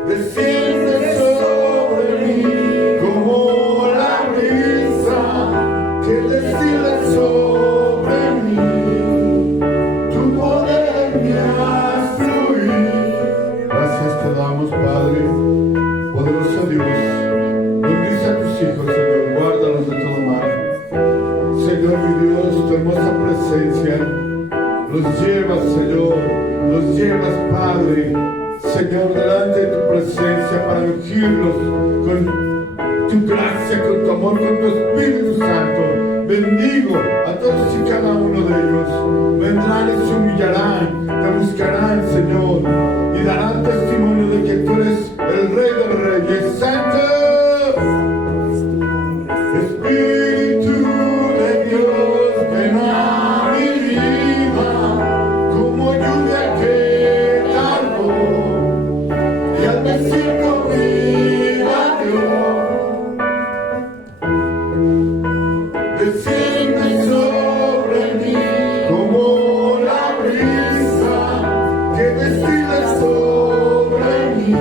Desciende sobre mí como la brisa que destila sobre mí. Tu poder me hace fluir. Gracias te damos, Padre, poderoso Dios. Bendice a tus hijos, Señor, guárdalos de todo mal. Señor mi Dios, tu hermosa presencia los llevas, Señor, los llevas, Padre, Señor, delante de tu presencia para ungirlos con tu gracia, con tu amor, con tu Espíritu Santo. Bendigo a todos y cada uno de ellos. Vendrán y se humillarán, te buscarán, Señor, y darán testimonio de que tú eres el Rey de Reyes. Santo Espíritu de Dios, ven a mi vida, como lluvia que tardó, y al desierto vida dio. Desciende sobre mí como la brisa que destila sobre mí.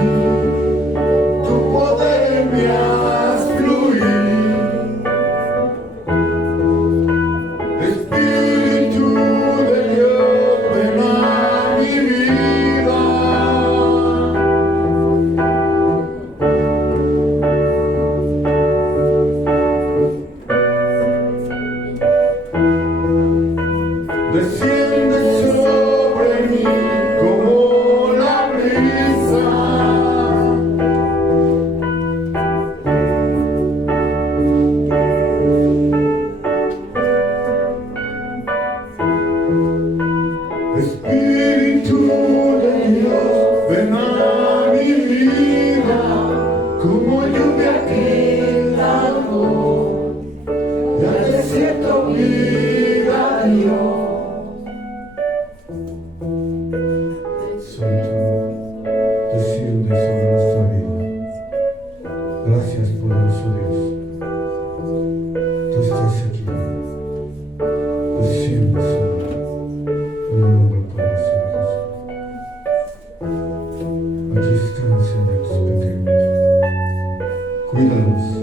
Tu poder me hace fluir. Espíritu de Dios, ven a mi vida. Desciende sobre mí como la brisa. Espíritu de Dios, ven a mi vida, como lluvia que tardó, y al desierto vida dio. Santo, desciende sobre nuestra vida. Gracias, poderoso Dios. Tú estás aquí. Desciende, Señor, en el nombre poderoso de Jesús. Aquí están, Señor, tus pequeños. Cuídalos.